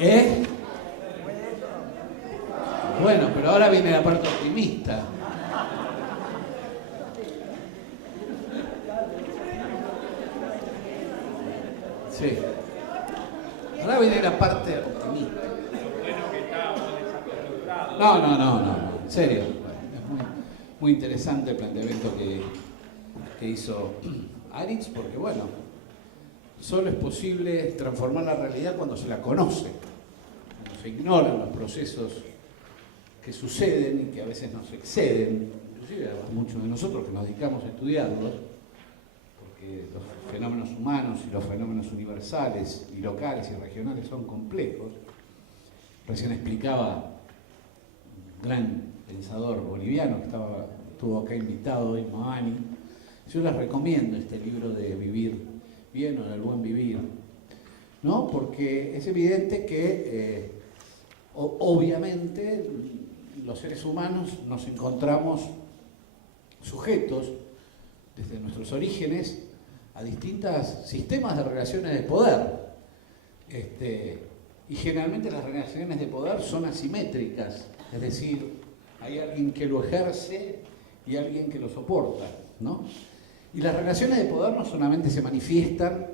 ¿Eh? Bueno, pero ahora viene la parte optimista. Sí. Ahora viene la parte optimista. No. En serio. Es muy interesante el planteamiento que hizo Aritz, porque bueno, solo es posible transformar la realidad cuando se la conoce. Cuando se ignoran los procesos que suceden y que a veces nos exceden, inclusive a muchos de nosotros que nos dedicamos a estudiarlos, porque los fenómenos humanos y los fenómenos universales y locales y regionales son complejos. Recién explicaba un gran pensador boliviano que estuvo acá invitado hoy, Moani. Yo les recomiendo este libro de Vivir Bien o del Buen Vivir, ¿no? Porque es evidente que obviamente los seres humanos nos encontramos sujetos desde nuestros orígenes a distintos sistemas de relaciones de poder. Y generalmente las relaciones de poder son asimétricas, es decir, hay alguien que lo ejerce y alguien que lo soporta, ¿no? Y las relaciones de poder no solamente se manifiestan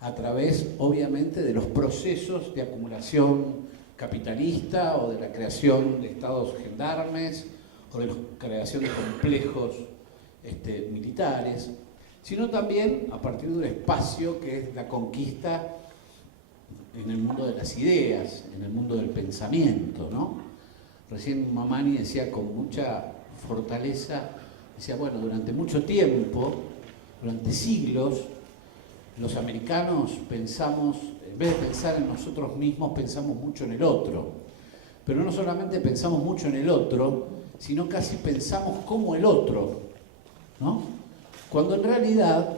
a través, obviamente, de los procesos de acumulación capitalista o de la creación de estados gendarmes o de la creación de complejos militares, sino también a partir de un espacio que es la conquista en el mundo de las ideas, en el mundo del pensamiento, ¿no? Recién Mamani decía con mucha fortaleza, decía, bueno, durante mucho tiempo, durante siglos, los americanos pensamos, en vez de pensar en nosotros mismos, pensamos mucho en el otro. Pero no solamente pensamos mucho en el otro, sino casi pensamos como el otro, ¿no? Cuando en realidad,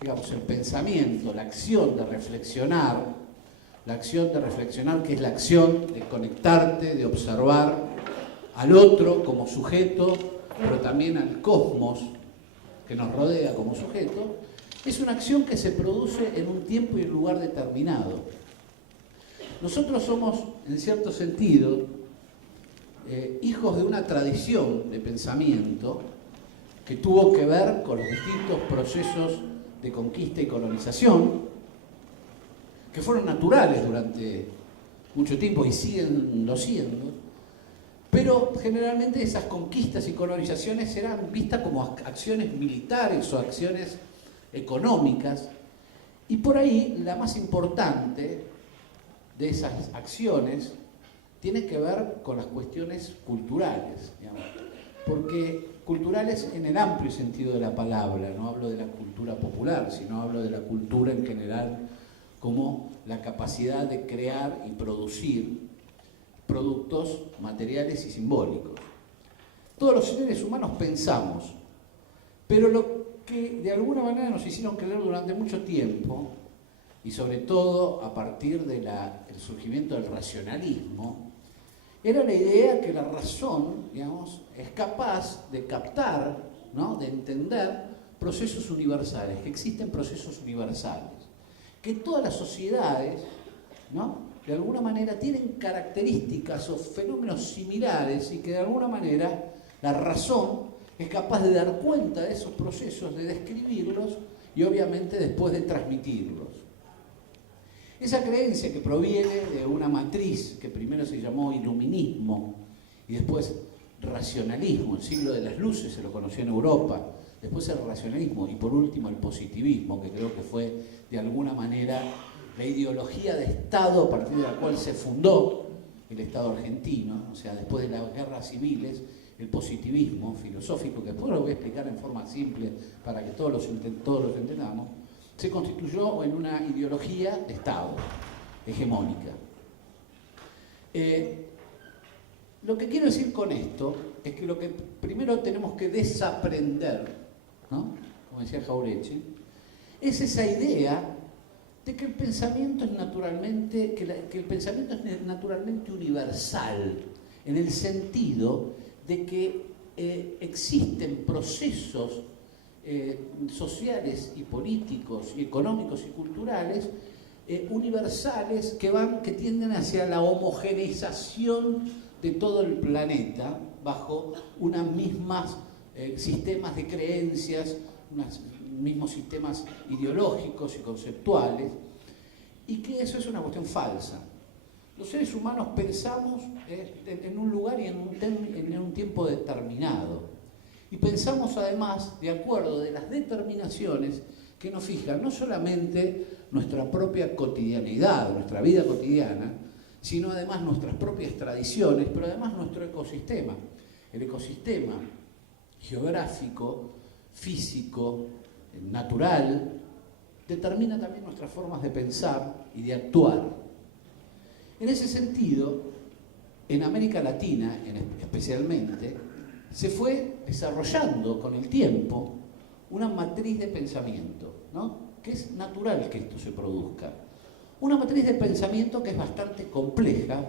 digamos, el pensamiento, la acción de reflexionar que es la acción de conectarte, de observar al otro como sujeto, pero también al cosmos que nos rodea como sujeto, es una acción que se produce en un tiempo y un lugar determinado. Nosotros somos, en cierto sentido, hijos de una tradición de pensamiento que tuvo que ver con los distintos procesos de conquista y colonización, que fueron naturales durante mucho tiempo y siguen lo siendo, pero generalmente esas conquistas y colonizaciones eran vistas como acciones militares o acciones económicas, y por ahí la más importante de esas acciones tiene que ver con las cuestiones culturales, digamos, porque culturales en el amplio sentido de la palabra, no hablo de la cultura popular, sino hablo de la cultura en general como la capacidad de crear y producir productos materiales y simbólicos. Todos los seres humanos pensamos, pero lo que de alguna manera nos hicieron creer durante mucho tiempo, y sobre todo a partir del surgimiento del racionalismo, era la idea que la razón, digamos, es capaz de captar, ¿no?, de entender procesos universales, que existen procesos universales, que todas las sociedades, ¿no?, de alguna manera tienen características o fenómenos similares y que de alguna manera la razón es capaz de dar cuenta de esos procesos, de describirlos y obviamente después de transmitirlos. Esa creencia que proviene de una matriz que primero se llamó iluminismo y después racionalismo, el siglo de las luces se lo conoció en Europa, después el racionalismo y por último el positivismo, que creo que fue de alguna manera la ideología de Estado a partir de la cual se fundó el Estado argentino, o sea, después de las guerras civiles, el positivismo filosófico, que después lo voy a explicar en forma simple para que todos los entendamos, se constituyó en una ideología de Estado, hegemónica. Lo que quiero decir con esto es que lo que primero tenemos que desaprender, ¿no?, como decía Jauretche, es esa idea de que el pensamiento es naturalmente, que el pensamiento es naturalmente universal, en el sentido de que existen procesos sociales y políticos y económicos y culturales universales que tienden hacia la homogeneización de todo el planeta bajo unas mismas sistemas de creencias, unos mismos sistemas ideológicos y conceptuales, y que eso es una cuestión falsa. Los seres humanos pensamos en un lugar y en un tiempo determinado. Y pensamos además de acuerdo de las determinaciones que nos fijan no solamente nuestra propia cotidianidad, nuestra vida cotidiana, sino además nuestras propias tradiciones, pero además nuestro ecosistema. El ecosistema geográfico, físico, natural, determina también nuestras formas de pensar y de actuar. En ese sentido, en América Latina especialmente, se fue desarrollando con el tiempo una matriz de pensamiento, ¿no? Que es natural que esto se produzca. Una matriz de pensamiento que es bastante compleja,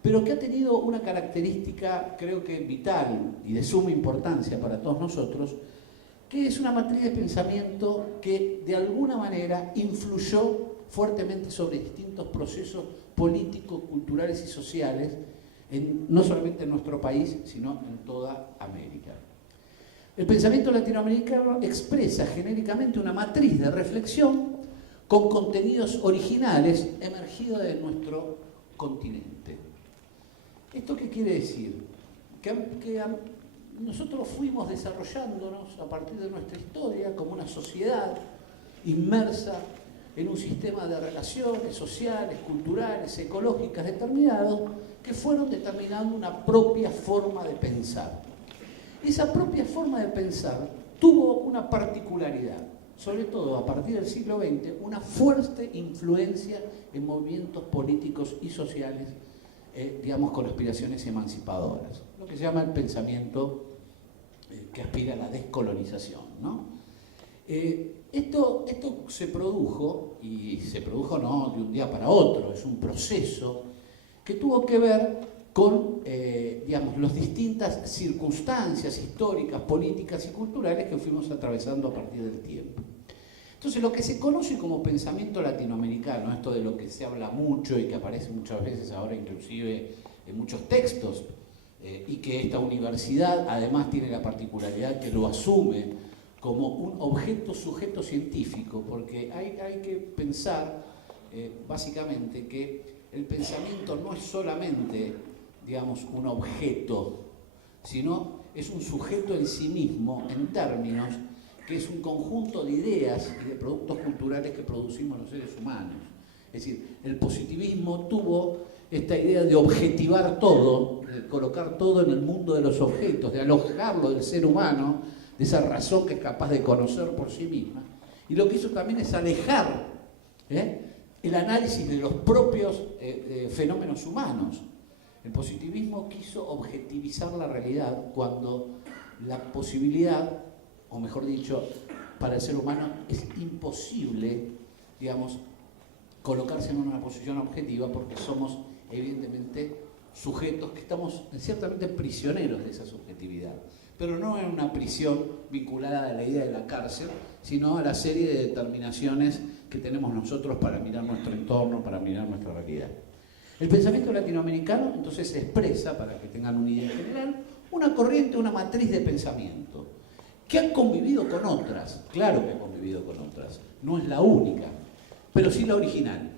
pero que ha tenido una característica, creo que vital y de suma importancia para todos nosotros, que es una matriz de pensamiento que de alguna manera influyó fuertemente sobre distintos procesos políticos, culturales y sociales, no solamente en nuestro país, sino en toda América. El pensamiento latinoamericano expresa genéricamente una matriz de reflexión con contenidos originales emergidos de nuestro continente. ¿Esto qué quiere decir? Que nosotros fuimos desarrollándonos a partir de nuestra historia como una sociedad inmersa en un sistema de relaciones sociales, culturales, ecológicas determinados que fueron determinando una propia forma de pensar. Esa propia forma de pensar tuvo una particularidad, sobre todo a partir del siglo XX, una fuerte influencia en movimientos políticos y sociales, digamos, con aspiraciones emancipadoras, lo que se llama el pensamiento que aspira a la descolonización, ¿no? Esto se produjo, y se produjo no de un día para otro, es un proceso que tuvo que ver con, digamos, las distintas circunstancias históricas, políticas y culturales que fuimos atravesando a partir del tiempo. Entonces, lo que se conoce como pensamiento latinoamericano, esto de lo que se habla mucho y que aparece muchas veces ahora inclusive en muchos textos, y que esta universidad además tiene la particularidad que lo asume como un objeto sujeto científico, porque hay que pensar básicamente que el pensamiento no es solamente, digamos, un objeto, sino es un sujeto en sí mismo, en términos que es un conjunto de ideas y de productos culturales que producimos los seres humanos. Es decir, el positivismo tuvo esta idea de objetivar todo, de colocar todo en el mundo de los objetos, de alojarlo del ser humano, de esa razón que es capaz de conocer por sí misma. Y lo que hizo también es alejar el análisis de los propios fenómenos humanos. El positivismo quiso objetivizar la realidad cuando la posibilidad, o mejor dicho, para el ser humano es imposible, digamos, colocarse en una posición objetiva porque somos evidentemente sujetos que estamos ciertamente prisioneros de esa subjetividad, pero no en una prisión vinculada a la idea de la cárcel, sino a la serie de determinaciones que tenemos nosotros para mirar nuestro entorno, para mirar nuestra realidad. El pensamiento latinoamericano entonces expresa, para que tengan una idea general, una corriente, una matriz de pensamiento que ha convivido con otras, claro que ha convivido con otras, no es la única, pero sí la original.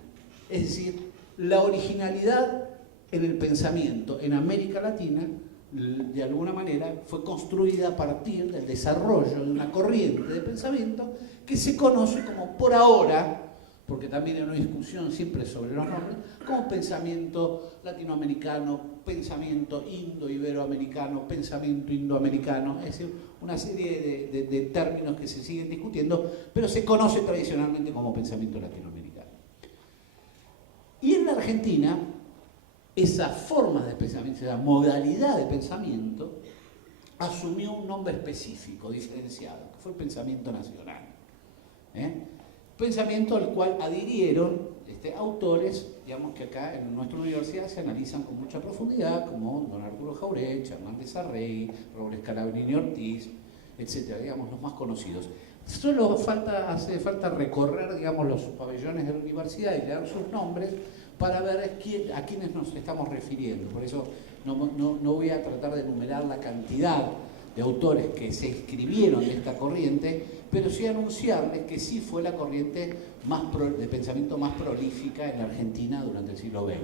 Es decir, la originalidad en el pensamiento en América Latina, de alguna manera, fue construida a partir del desarrollo de una corriente de pensamiento que se conoce como, por ahora, porque también hay una discusión siempre sobre los nombres, como pensamiento latinoamericano, pensamiento indo-iberoamericano, pensamiento indoamericano, es decir, una serie de términos que se siguen discutiendo, pero se conoce tradicionalmente como pensamiento latinoamericano. Y en la Argentina, esa forma de pensamiento, esa modalidad de pensamiento, asumió un nombre específico, diferenciado, que fue el pensamiento nacional. Pensamiento al cual adhirieron autores, digamos, que acá en nuestra universidad se analizan con mucha profundidad, como don Arturo Jauretche, Hernández Arrey, Robles Calabrini Ortiz, etcétera, digamos, los más conocidos. Solo hace falta recorrer, digamos, los pabellones de la universidad y leer sus nombres para ver a quiénes nos estamos refiriendo. Por eso no voy a tratar de enumerar la cantidad de autores que se inscribieron en esta corriente, pero sí anunciarles que sí fue la corriente de pensamiento más prolífica en la Argentina durante el siglo XX.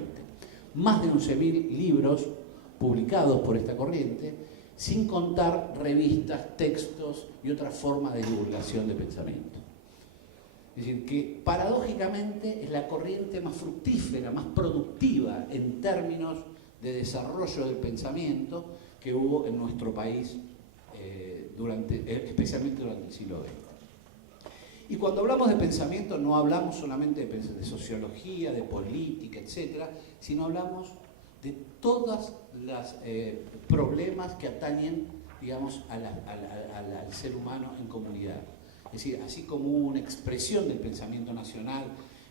Más de 11.000 libros publicados por esta corriente, sin contar revistas, textos y otras formas de divulgación de pensamiento. Es decir, que paradójicamente es la corriente más fructífera, más productiva en términos de desarrollo del pensamiento que hubo en nuestro país, especialmente durante el siglo XX. Y cuando hablamos de pensamiento no hablamos solamente de sociología, de política, etcétera, sino hablamos de todos los problemas que atañen, digamos, al ser humano en comunidad. Es decir, así como una expresión del pensamiento nacional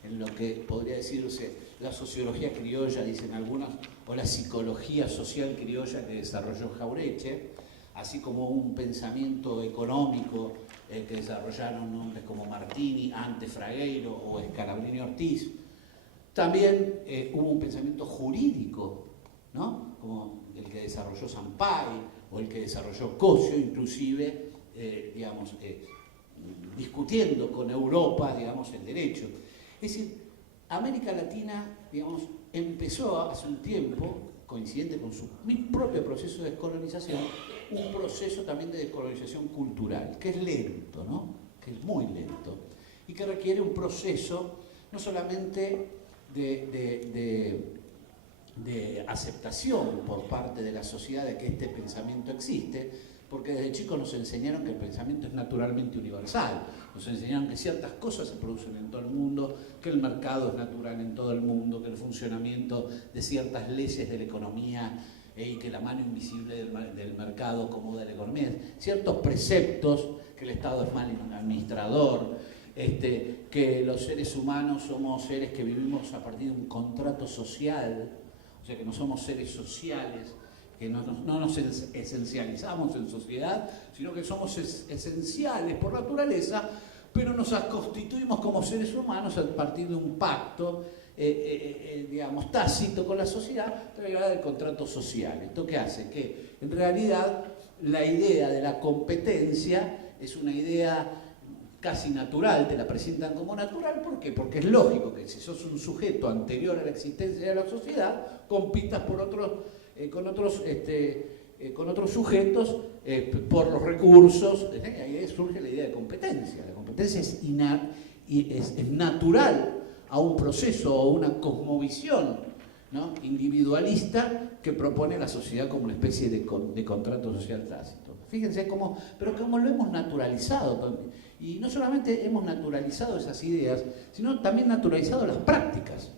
en lo que podría decirse la sociología criolla, dicen algunos, o la psicología social criolla que desarrolló Jauretche, así como un pensamiento económico que desarrollaron hombres como Martini, Ante Fragueiro o Scalabrini Ortiz. También hubo un pensamiento jurídico, ¿no? Como el que desarrolló Sampay o el que desarrolló Cosio, inclusive, discutiendo con Europa, digamos, el derecho. Es decir, América Latina, digamos, empezó hace un tiempo, coincidente con su propio proceso de descolonización, un proceso también de descolonización cultural, que es lento, ¿no? Que es muy lento, y que requiere un proceso no solamente de aceptación por parte de la sociedad de que este pensamiento existe, porque desde chicos nos enseñaron que el pensamiento es naturalmente universal, nos enseñaron que ciertas cosas se producen en todo el mundo, que el mercado es natural en todo el mundo, que el funcionamiento de ciertas leyes de la economía y que la mano invisible del mercado acomoda la economía, ciertos preceptos, que el Estado es mal administrador, que los seres humanos somos seres que vivimos a partir de un contrato social, o sea que no somos seres sociales, que no nos esencializamos en sociedad, sino que somos esenciales por naturaleza, pero nos constituimos como seres humanos a partir de un pacto, digamos, tácito con la sociedad, derivada del contrato social. ¿Esto qué hace? Que en realidad la idea de la competencia es una idea casi natural, te la presentan como natural. ¿Por qué? Porque es lógico que si sos un sujeto anterior a la existencia de la sociedad, compitas con otros sujetos por los recursos. Ahí surge la idea de competencia. La competencia es natural a un proceso o una cosmovisión, ¿no?, individualista que propone la sociedad como una especie de contrato social tácito. Fíjense pero cómo lo hemos naturalizado. Y no solamente hemos naturalizado esas ideas, sino también naturalizado las prácticas.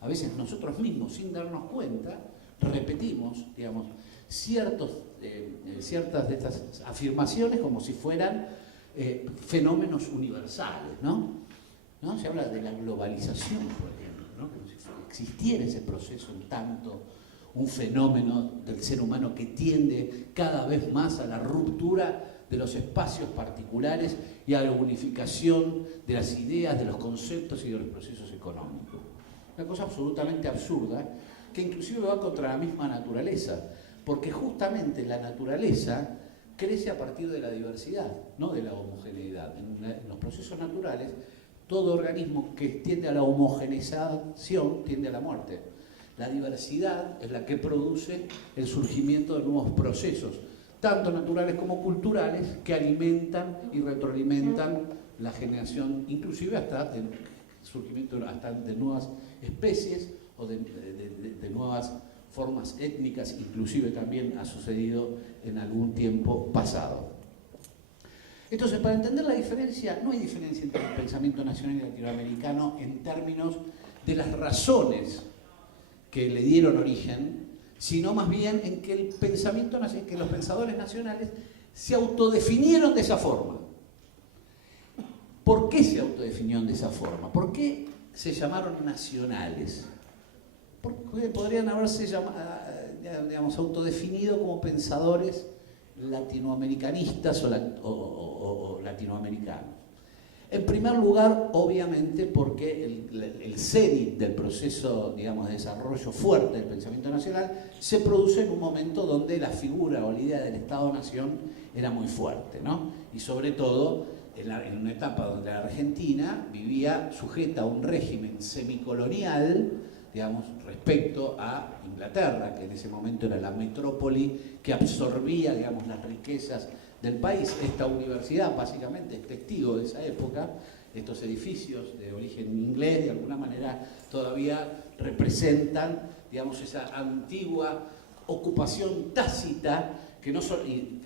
A veces nosotros mismos, sin darnos cuenta, repetimos, digamos, ciertas de estas afirmaciones como si fueran fenómenos universales, ¿no? Se habla de la globalización, por ejemplo, ¿no? Como si existiera ese proceso en tanto un fenómeno del ser humano que tiende cada vez más a la ruptura de los espacios particulares y a la unificación de las ideas, de los conceptos y de los procesos económicos. Una cosa absolutamente absurda, que inclusive va contra la misma naturaleza, porque justamente la naturaleza crece a partir de la diversidad, no de la homogeneidad. En los procesos naturales, todo organismo que tiende a la homogeneización tiende a la muerte. La diversidad es la que produce el surgimiento de nuevos procesos, tanto naturales como culturales, que alimentan y retroalimentan la generación, inclusive hasta del surgimiento de nuevas especies o de nuevas formas étnicas, inclusive también ha sucedido en algún tiempo pasado. Entonces, para entender la diferencia, no hay diferencia entre el pensamiento nacional y latinoamericano en términos de las razones que le dieron origen, sino más bien en que el pensamiento nacional, que los pensadores nacionales se autodefinieron de esa forma. ¿Por qué se autodefinieron de esa forma? ¿Por qué se llamaron nacionales? Porque podrían haberse autodefinido como pensadores latinoamericanistas o latinoamericanos. En primer lugar, obviamente, porque el cenit del proceso, digamos, de desarrollo fuerte del pensamiento nacional se produce en un momento donde la figura o la idea del Estado-Nación era muy fuerte, ¿no? Y sobre todo en una etapa donde la Argentina vivía sujeta a un régimen semicolonial, digamos, respecto a Inglaterra, que en ese momento era la metrópoli que absorbía, digamos, las riquezas del país. Esta universidad básicamente es testigo de esa época. Estos edificios de origen inglés de alguna manera todavía representan, digamos, esa antigua ocupación tácita que no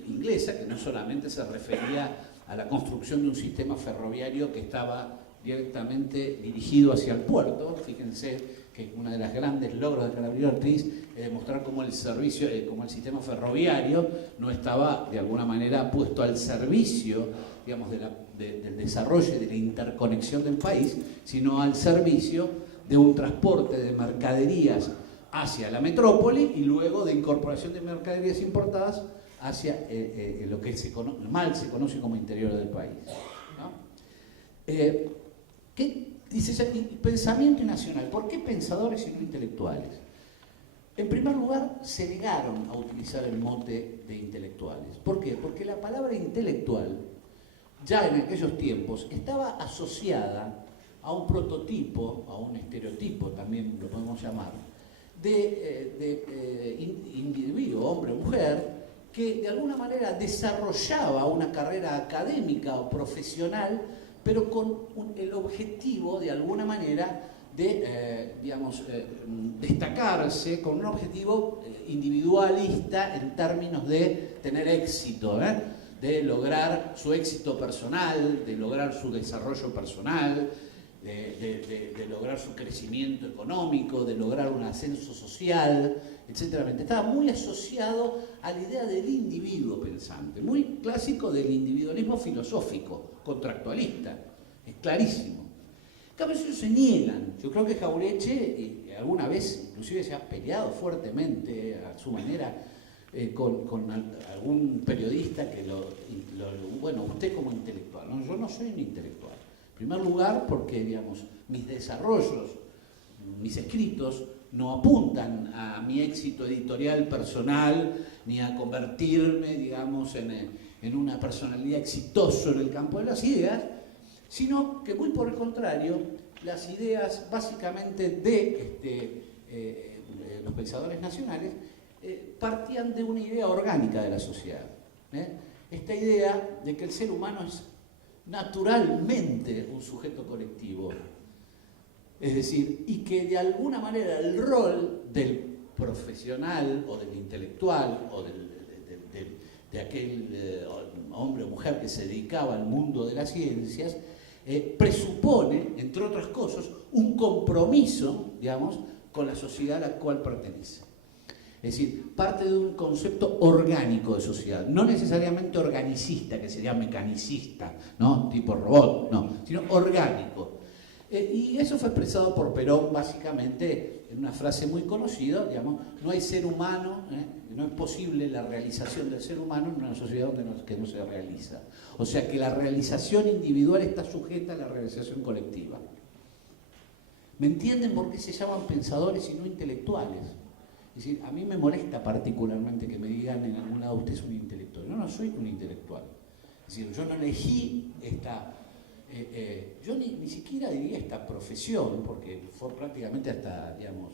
inglesa, que no solamente se refería a la construcción de un sistema ferroviario que estaba directamente dirigido hacia el puerto. Fíjense que uno de los grandes logros de Calabrigo Ortiz es demostrar cómo el servicio, cómo el sistema ferroviario no estaba de alguna manera puesto al servicio, digamos, del desarrollo y de la interconexión del país, sino al servicio de un transporte de mercaderías hacia la metrópoli y luego de incorporación de mercaderías importadas hacia lo que mal se conoce como interior del país, ¿no? ¿Qué dice pensamiento nacional? ¿Por qué pensadores y no intelectuales? En primer lugar, se negaron a utilizar el mote de intelectuales. ¿Por qué? Porque la palabra intelectual, ya en aquellos tiempos, estaba asociada a un prototipo, a un estereotipo también lo podemos llamar, de individuo, hombre o mujer, que de alguna manera desarrollaba una carrera académica o profesional, pero con el objetivo, de alguna manera, de, destacarse, con un objetivo individualista en términos de tener éxito, de lograr su éxito personal, de lograr su desarrollo personal, de lograr su crecimiento económico, de lograr un ascenso social, etc. Estaba muy asociado a la idea del individuo pensante, muy clásico del individualismo filosófico, contractualista, es clarísimo. En cambio, ellos se niegan. Yo creo que Jauretche alguna vez inclusive se ha peleado fuertemente a su manera con algún periodista que bueno, usted como intelectual, ¿no? Yo no soy un intelectual. En primer lugar, porque, digamos, mis desarrollos, mis escritos, no apuntan a mi éxito editorial personal, ni a convertirme, digamos, en una personalidad exitosa en el campo de las ideas, sino que muy por el contrario, las ideas básicamente de los pensadores nacionales partían de una idea orgánica de la sociedad. Esta idea de que el ser humano es naturalmente un sujeto colectivo. Es decir, y que de alguna manera el rol del profesional o del intelectual o de aquel hombre o mujer que se dedicaba al mundo de las ciencias presupone, entre otras cosas, un compromiso, digamos, con la sociedad a la cual pertenece. Es decir, parte de un concepto orgánico de sociedad, no necesariamente organicista, que sería mecanicista, ¿no? Tipo robot, no, sino orgánico. Y eso fue expresado por Perón básicamente en una frase muy conocida, digamos, no hay ser humano, no es posible la realización del ser humano en una sociedad que no se realiza. O sea que la realización individual está sujeta a la realización colectiva. ¿Me entienden por qué se llaman pensadores y no intelectuales? Es decir, a mí me molesta particularmente que me digan en algún lado usted es un intelectual. Yo no soy un intelectual. Es decir, yo no elegí esta... yo ni siquiera diría esta profesión, porque fue prácticamente hasta, digamos,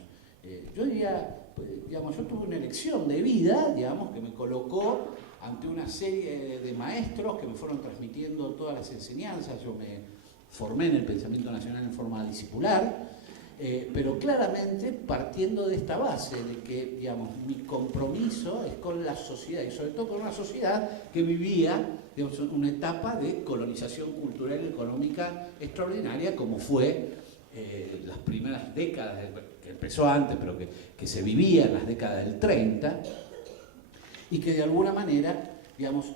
yo diría, digamos, yo tuve una elección de vida, digamos, que me colocó ante una serie de maestros que me fueron transmitiendo todas las enseñanzas. Yo me formé en el pensamiento nacional en forma discipular, pero claramente partiendo de esta base de que, digamos, mi compromiso es con la sociedad y sobre todo con una sociedad que vivía, digamos, una etapa de colonización cultural y económica extraordinaria como fue las primeras décadas, que empezó antes, pero que se vivía en las décadas del 30 y que de alguna manera, digamos,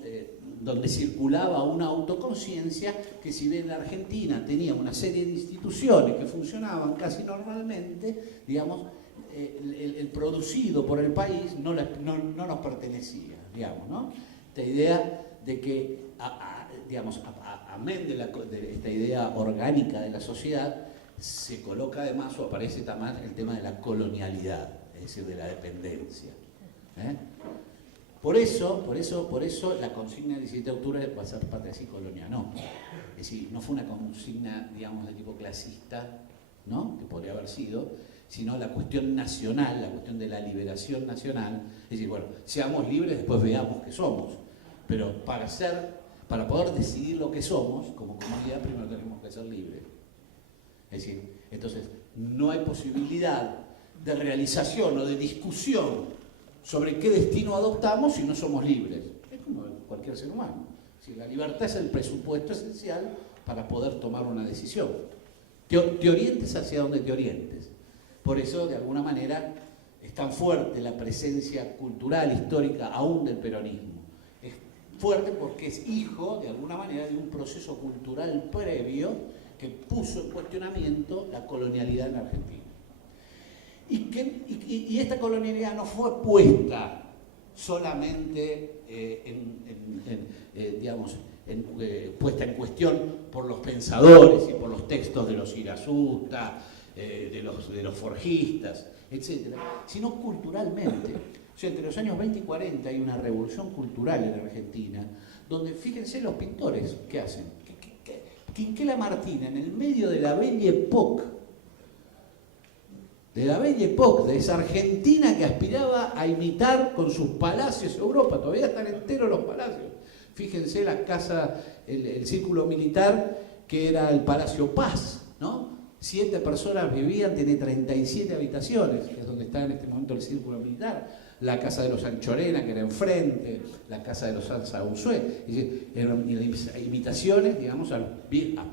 donde circulaba una autoconciencia que, si bien la Argentina tenía una serie de instituciones que funcionaban casi normalmente, digamos, el producido por el país no nos pertenecía, digamos, ¿no? esta idea de que, digamos, amén de esta idea orgánica de la sociedad, se coloca además o aparece también el tema de la colonialidad, es decir, de la dependencia. Por eso la consigna del 17 de octubre va a ser patria sí, colonia no. Es decir, no fue una consigna, digamos, de tipo clasista, ¿no? Que podría haber sido, sino la cuestión nacional, la cuestión de la liberación nacional. Es decir, bueno, seamos libres, después veamos qué somos. Pero para poder decidir lo que somos, como comunidad, primero tenemos que ser libres. Es decir, entonces, no hay posibilidad de realización o de discusión sobre qué destino adoptamos si no somos libres. Es como cualquier ser humano. Si la libertad es el presupuesto esencial para poder tomar una decisión. Te orientes hacia donde te orientes. Por eso, de alguna manera, es tan fuerte la presencia cultural, histórica, aún del peronismo. Es fuerte porque es hijo, de alguna manera, de un proceso cultural previo que puso en cuestionamiento la colonialidad en Argentina. Y esta colonialidad no fue puesta solamente puesta en cuestión por los pensadores y por los textos de los Irasusta, de los forjistas, etc., sino culturalmente. O sea, entre los años 20 y 40 hay una revolución cultural en Argentina, donde fíjense los pintores que hacen. Quinquela Martín, en el medio de la Belle Époque, de esa Argentina que aspiraba a imitar con sus palacios Europa, todavía están enteros los palacios. Fíjense la casa, el círculo militar, que era el Palacio Paz, ¿no? 7 personas vivían, tiene 37 habitaciones, que es donde está en este momento el círculo militar. La casa de los Anchorena, que era enfrente, la casa de los Sansaunzué, eran imitaciones, digamos, a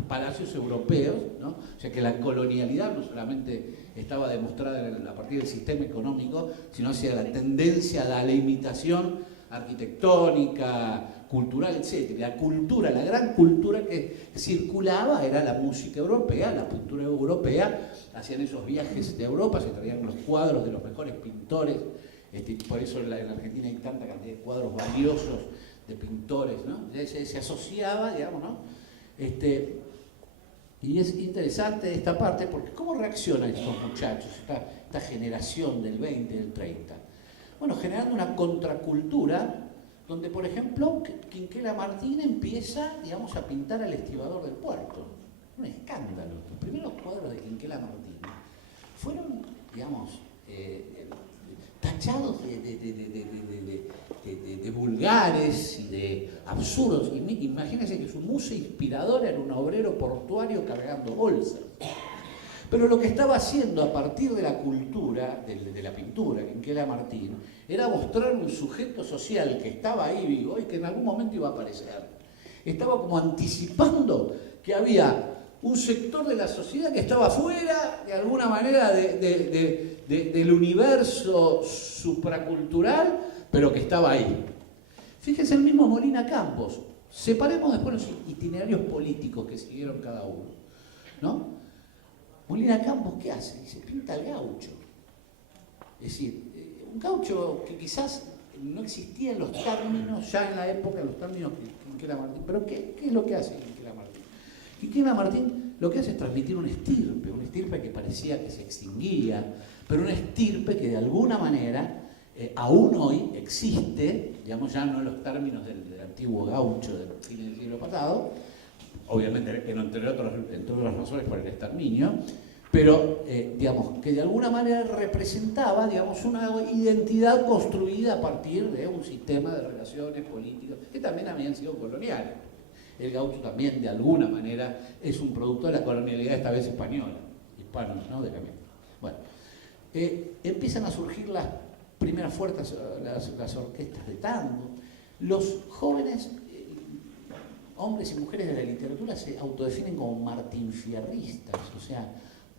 palacios europeos, ¿no? O sea que la colonialidad no solamente estaba demostrada a partir del sistema económico, sino hacia la tendencia a la imitación arquitectónica, cultural, etc. La cultura, la gran cultura que circulaba era la música europea, la pintura europea. Hacían esos viajes de Europa, se traían los cuadros de los mejores pintores. Por eso en Argentina hay tanta cantidad de cuadros valiosos de pintores, ¿no? Se asociaba, digamos, ¿no? Y es interesante esta parte porque ¿cómo reaccionan estos muchachos, esta generación del 20, del 30? Bueno, generando una contracultura donde, por ejemplo, Quinquela Martín empieza, digamos, a pintar al estibador del puerto. Un escándalo. Los primeros cuadros de Quinquela Martín fueron, digamos, tachados de vulgares y de absurdos. Imagínense que su musa inspiradora era un obrero portuario cargando bolsas. Pero lo que estaba haciendo a partir de la cultura, de la pintura, Quinquela Martín, era mostrar un sujeto social que estaba ahí vivo y que en algún momento iba a aparecer. Estaba como anticipando que había un sector de la sociedad que estaba fuera, de alguna manera, del universo supracultural, pero que estaba ahí. Fíjense el mismo Molina Campos. Separemos después los itinerarios políticos que siguieron cada uno, ¿no? Molina Campos, ¿qué hace? Dice, pinta al gaucho. Es decir, un gaucho que quizás no existía en los términos, ya en la época, en los términos que Quinquela Martín. Pero ¿qué es lo que hace Quinquela Martín? Quinquela Martín lo que hace es transmitir una estirpe que parecía que se extinguía, pero una estirpe que de alguna manera aún hoy existe, digamos ya no en los términos del antiguo gaucho del fin del siglo pasado, obviamente entre otras razones por el exterminio, pero digamos que de alguna manera representaba, digamos, una identidad construida a partir de un sistema de relaciones políticas que también habían sido coloniales. El gaucho también, de alguna manera, es un producto de la colonialidad, esta vez española, hispano, ¿no? De Camilo. Bueno, empiezan a surgir las primeras fuerzas, las orquestas de tango. Los jóvenes, hombres y mujeres de la literatura, se autodefinen como martinfierristas, o sea,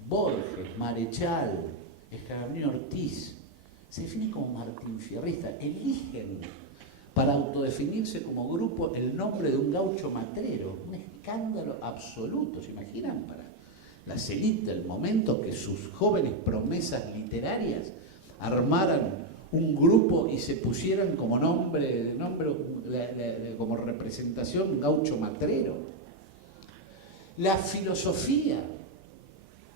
Borges, Marechal, Escalabrino Ortiz, se definen como martinfierristas, eligen para autodefinirse como grupo el nombre de un gaucho matrero, un escándalo absoluto, ¿se imaginan? Para las élites del momento que sus jóvenes promesas literarias armaran un grupo y se pusieran como nombre como representación un gaucho matrero. La filosofía,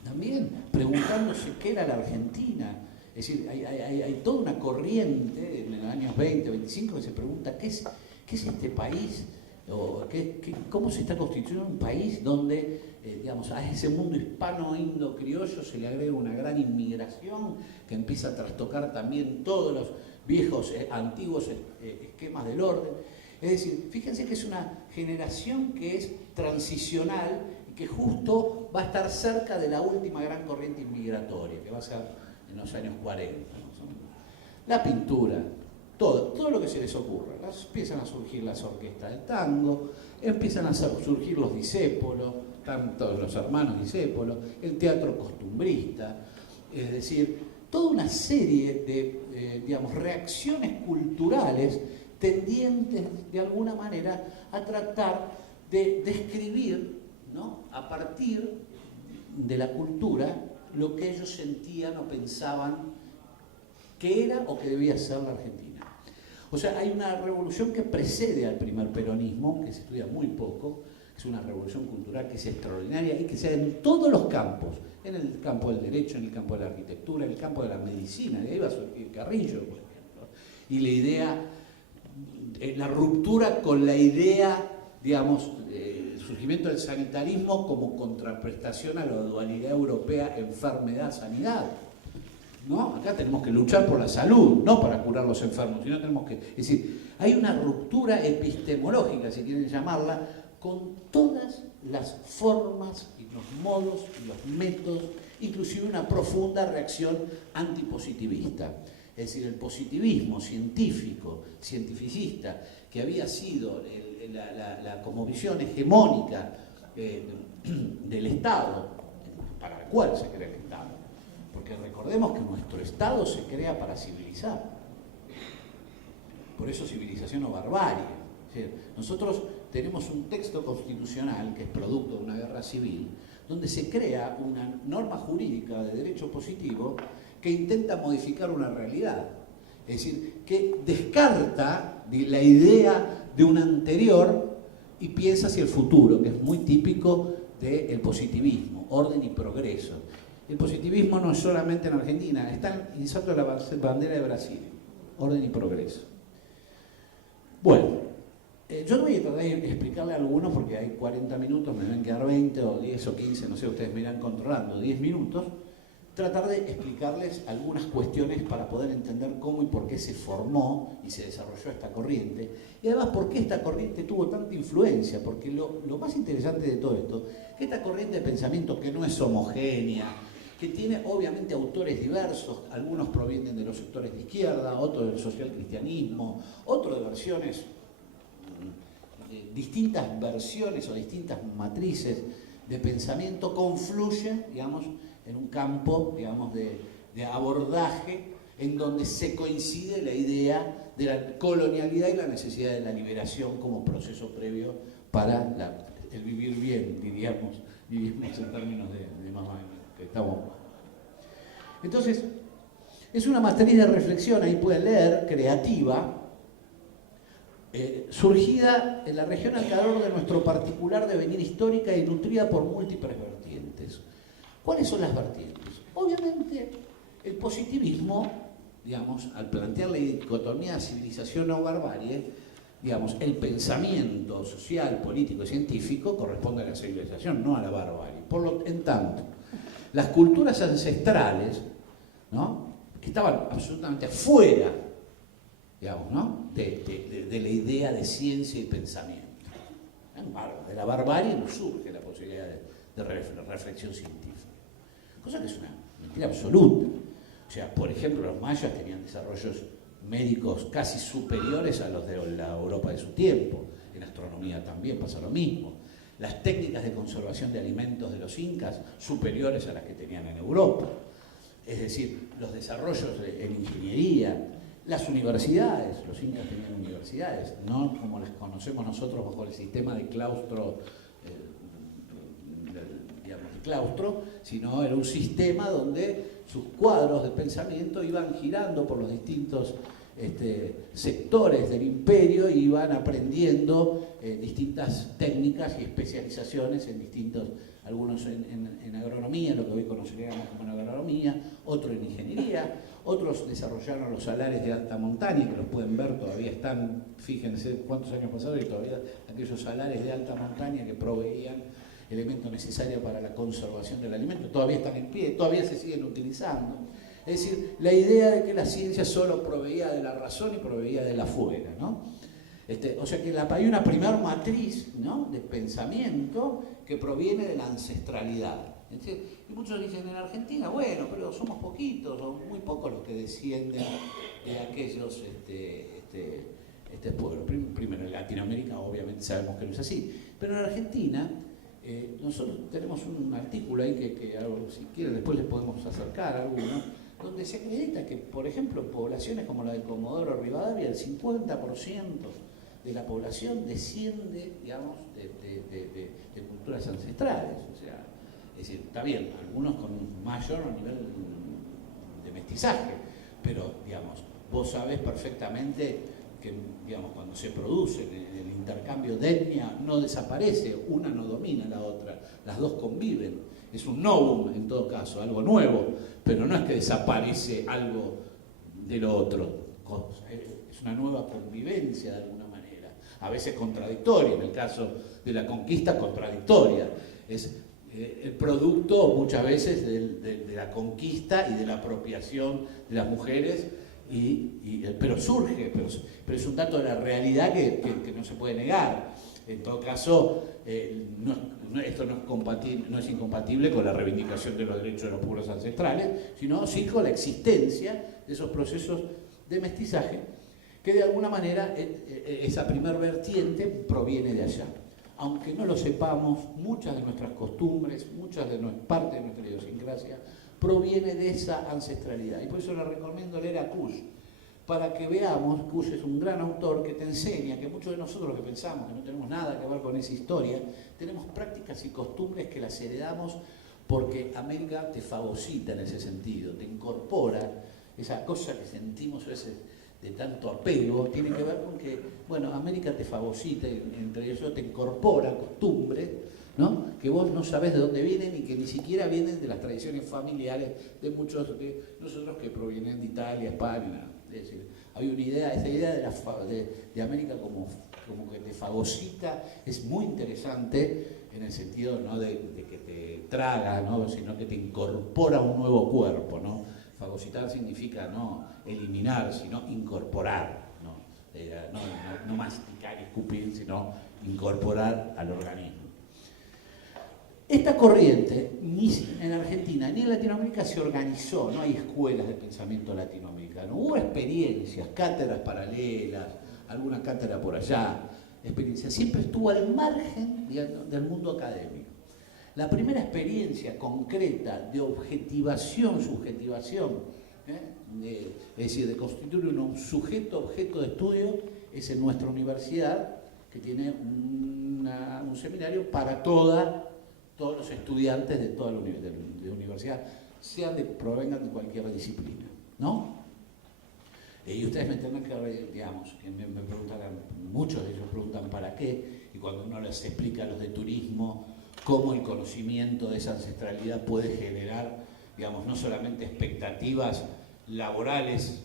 también preguntándose qué era la Argentina. Es decir, hay toda una corriente en los años 20, 25 que se pregunta ¿qué es este país? O ¿cómo se está constituyendo un país donde, digamos, a ese mundo hispano-indo-criollo se le agrega una gran inmigración que empieza a trastocar también todos los viejos, antiguos esquemas del orden? Es decir, fíjense que es una generación que es transicional y que justo va a estar cerca de la última gran corriente inmigratoria, que va a ser en los años 40. La pintura, todo lo que se les ocurra. Empiezan a surgir las orquestas de tango, empiezan a surgir los discépolos, tanto los hermanos discépolos, el teatro costumbrista, es decir, toda una serie de digamos, reacciones culturales tendientes de alguna manera a tratar de describir, ¿no?, a partir de la cultura lo que ellos sentían o pensaban que era o que debía ser la Argentina. O sea, hay una revolución que precede al primer peronismo, que se estudia muy poco, es una revolución cultural que es extraordinaria y que se da en todos los campos, en el campo del derecho, en el campo de la arquitectura, en el campo de la medicina, de ahí va a surgir Carrillo, por ejemplo, y la idea, la ruptura con la idea, digamos, el surgimiento del sanitarismo como contraprestación a la dualidad europea enfermedad-sanidad. ¿No? Acá tenemos que luchar por la salud, no para curar los enfermos, sino tenemos que... Es decir, hay una ruptura epistemológica, si quieren llamarla, con todas las formas y los modos y los métodos, inclusive una profunda reacción antipositivista. Es decir, el positivismo científico, cientificista, que había sido la cosmovisión hegemónica del Estado, para el cual se crea el Estado. Porque recordemos que nuestro Estado se crea para civilizar. Por eso civilización o barbarie. Es decir, nosotros tenemos un texto constitucional que es producto de una guerra civil, donde se crea una norma jurídica de derecho positivo que intenta modificar una realidad. Es decir, que descarta la idea de un anterior y piensa hacia el futuro, que es muy típico del positivismo, orden y progreso. El positivismo no es solamente en Argentina, está inserto en la bandera de Brasil, orden y progreso. Bueno, yo no voy a tratar de explicarle a algunos porque hay 40 minutos, me deben quedar 20 o 10 o 15, no sé, ustedes me irán controlando, 10 minutos. Tratar de explicarles algunas cuestiones para poder entender cómo y por qué se formó y se desarrolló esta corriente. Y además, por qué esta corriente tuvo tanta influencia, porque lo más interesante de todo esto es que esta corriente de pensamiento que no es homogénea, que tiene obviamente autores diversos, algunos provienen de los sectores de izquierda, otros del socialcristianismo, otros de versiones, distintas versiones o distintas matrices de pensamiento, confluyen, digamos, en un campo, digamos, de abordaje en donde se coincide la idea de la colonialidad y la necesidad de la liberación como proceso previo para el vivir bien, diríamos en términos de más o menos. Estamos. Entonces, es una matriz de reflexión, ahí pueden leer, creativa, surgida en la región al calor de nuestro particular devenir histórica y nutrida por múltiples vertientes. ¿Cuáles son las vertientes? Obviamente, el positivismo, digamos, al plantear la dicotomía de civilización o barbarie, digamos, el pensamiento social, político y científico corresponde a la civilización, no a la barbarie. En tanto, las culturas ancestrales, ¿no?, que estaban absolutamente fuera, digamos, ¿no?, de la idea de ciencia y pensamiento. De la barbarie no surge la posibilidad de reflexión científica. Cosa que es una mentira absoluta. O sea, por ejemplo, los mayas tenían desarrollos médicos casi superiores a los de la Europa de su tiempo. En astronomía también pasa lo mismo. Las técnicas de conservación de alimentos de los incas superiores a las que tenían en Europa. Es decir, los desarrollos en ingeniería, las universidades, los incas tenían universidades, no como las conocemos nosotros bajo el sistema de claustro, digamos, claustro, sino era un sistema donde sus cuadros de pensamiento iban girando por los distintos sectores del imperio, y iban aprendiendo distintas técnicas y especializaciones en distintos, algunos en agronomía, lo que hoy conoceríamos como agronomía, otros en ingeniería, otros desarrollaron los salares de alta montaña, que los pueden ver, todavía están, fíjense cuántos años pasaron, y todavía aquellos salares de alta montaña que proveían elementos necesarios para la conservación del alimento, todavía están en pie, todavía se siguen utilizando. Es decir, la idea de que la ciencia solo proveía de la razón y proveía de la fuera, ¿no? O sea que hay una primera matriz, ¿no?, de pensamiento que proviene de la ancestralidad. Y muchos dicen en Argentina, bueno, pero somos poquitos o muy pocos los que descienden de aquellos pueblos. Primero, en Latinoamérica obviamente sabemos que no es así, pero en Argentina nosotros tenemos un artículo ahí que si quieren después les podemos acercar alguno, donde se acredita que, por ejemplo, en poblaciones como la de Comodoro Rivadavia, el 50% de la población desciende, digamos, de culturas ancestrales. O sea, es decir, está bien, algunos con un mayor nivel de mestizaje, pero, digamos, vos sabés perfectamente que, digamos, cuando se produce el intercambio de etnia, no desaparece, una no domina la otra, las dos conviven. Es un novum en todo caso, algo nuevo, pero no es que desaparece algo de lo otro. Es una nueva convivencia de alguna manera, a veces contradictoria, en el caso de la conquista contradictoria. Es el producto muchas veces de la conquista y de la apropiación de las mujeres, pero surge, pero es un dato de la realidad que no se puede negar. En todo caso, esto no es incompatible con la reivindicación de los derechos de los pueblos ancestrales, sino sí con la existencia de esos procesos de mestizaje, que de alguna manera esa primer vertiente proviene de allá. Aunque no lo sepamos, muchas de nuestras costumbres, parte de nuestra idiosincrasia, proviene de esa ancestralidad. Y por eso les recomiendo leer a Kusch, para que veamos. Kusch es un gran autor que te enseña que muchos de nosotros que pensamos que no tenemos nada que ver con esa historia, tenemos prácticas y costumbres que las heredamos porque América te fagocita en ese sentido, te incorpora. Esa cosa que sentimos a veces de tanto apego tiene que ver con que, bueno, América te fagocita, entre ellos te incorpora costumbres, ¿no?, que vos no sabés de dónde vienen y que ni siquiera vienen de las tradiciones familiares de muchos de nosotros que provienen de Italia, España. Es decir, hay una idea, esa idea de América como que te fagocita, es muy interesante en el sentido no de que te traga, ¿no?, sino que te incorpora un nuevo cuerpo, ¿no? Fagocitar significa no eliminar, sino incorporar, no masticar y escupir, sino incorporar al organismo. Esta corriente, ni en Argentina ni en Latinoamérica se organizó, no hay escuelas de pensamiento latinoamericano, hubo experiencias, cátedras paralelas, alguna cátedra por allá, experiencias, siempre estuvo al margen del mundo académico. La primera experiencia concreta de objetivación, subjetivación, es decir, de constituir un sujeto objeto de estudio, es en nuestra universidad, que tiene un seminario para todos los estudiantes de toda la universidad, provengan de cualquier disciplina, ¿no? Y ustedes me tendrán que, digamos, que me preguntarán, muchos de ellos preguntan para qué, y cuando uno les explica a los de turismo cómo el conocimiento de esa ancestralidad puede generar, digamos, no solamente expectativas laborales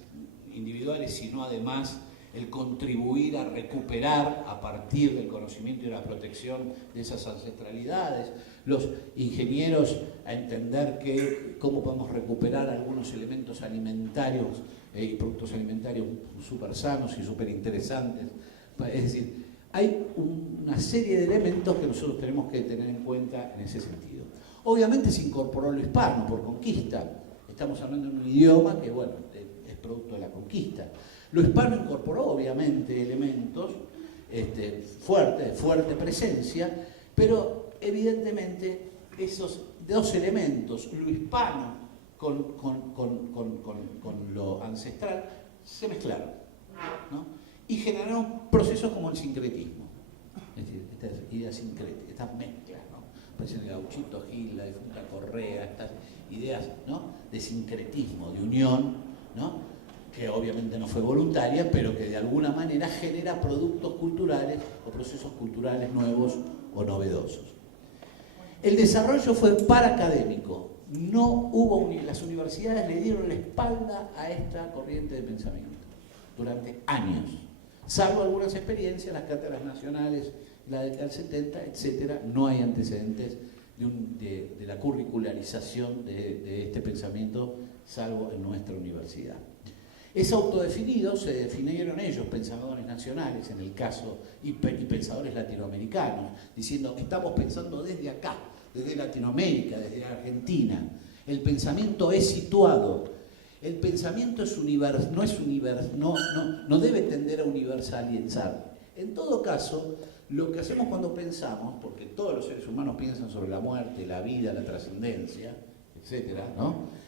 individuales, sino además el contribuir a recuperar a partir del conocimiento y la protección de esas ancestralidades, los ingenieros a entender cómo podemos recuperar algunos elementos alimentarios y productos alimentarios súper sanos y súper interesantes. Es decir, hay una serie de elementos que nosotros tenemos que tener en cuenta en ese sentido. Obviamente se incorporó lo hispano por conquista. Estamos hablando de un idioma que, bueno, es producto de la conquista. Lo hispano incorporó, obviamente, elementos de fuerte presencia, pero evidentemente esos dos elementos, lo hispano con lo ancestral, se mezclaron, ¿no? Y generaron procesos como el sincretismo, es decir, estas ideas sincréticas, estas mezclas, ¿no? aparecen el Gauchito Gil, la difunta Correa, estas ideas, ¿no?, de sincretismo, de unión, ¿no?, que obviamente no fue voluntaria, pero que de alguna manera genera productos culturales o procesos culturales nuevos o novedosos. El desarrollo fue paracadémico. No hubo, las universidades le dieron la espalda a esta corriente de pensamiento durante años, salvo algunas experiencias, las cátedras nacionales, la década del 70, etcétera. No hay antecedentes de la curricularización de este pensamiento, salvo en nuestra universidad. Es autodefinido, se definieron ellos, pensadores nacionales en el caso, y pensadores latinoamericanos, diciendo, estamos pensando desde acá, desde Latinoamérica, desde Argentina. El pensamiento es situado. El pensamiento es no debe tender a universalizar. En todo caso, lo que hacemos cuando pensamos, porque todos los seres humanos piensan sobre la muerte, la vida, la trascendencia, etcétera, ¿no?,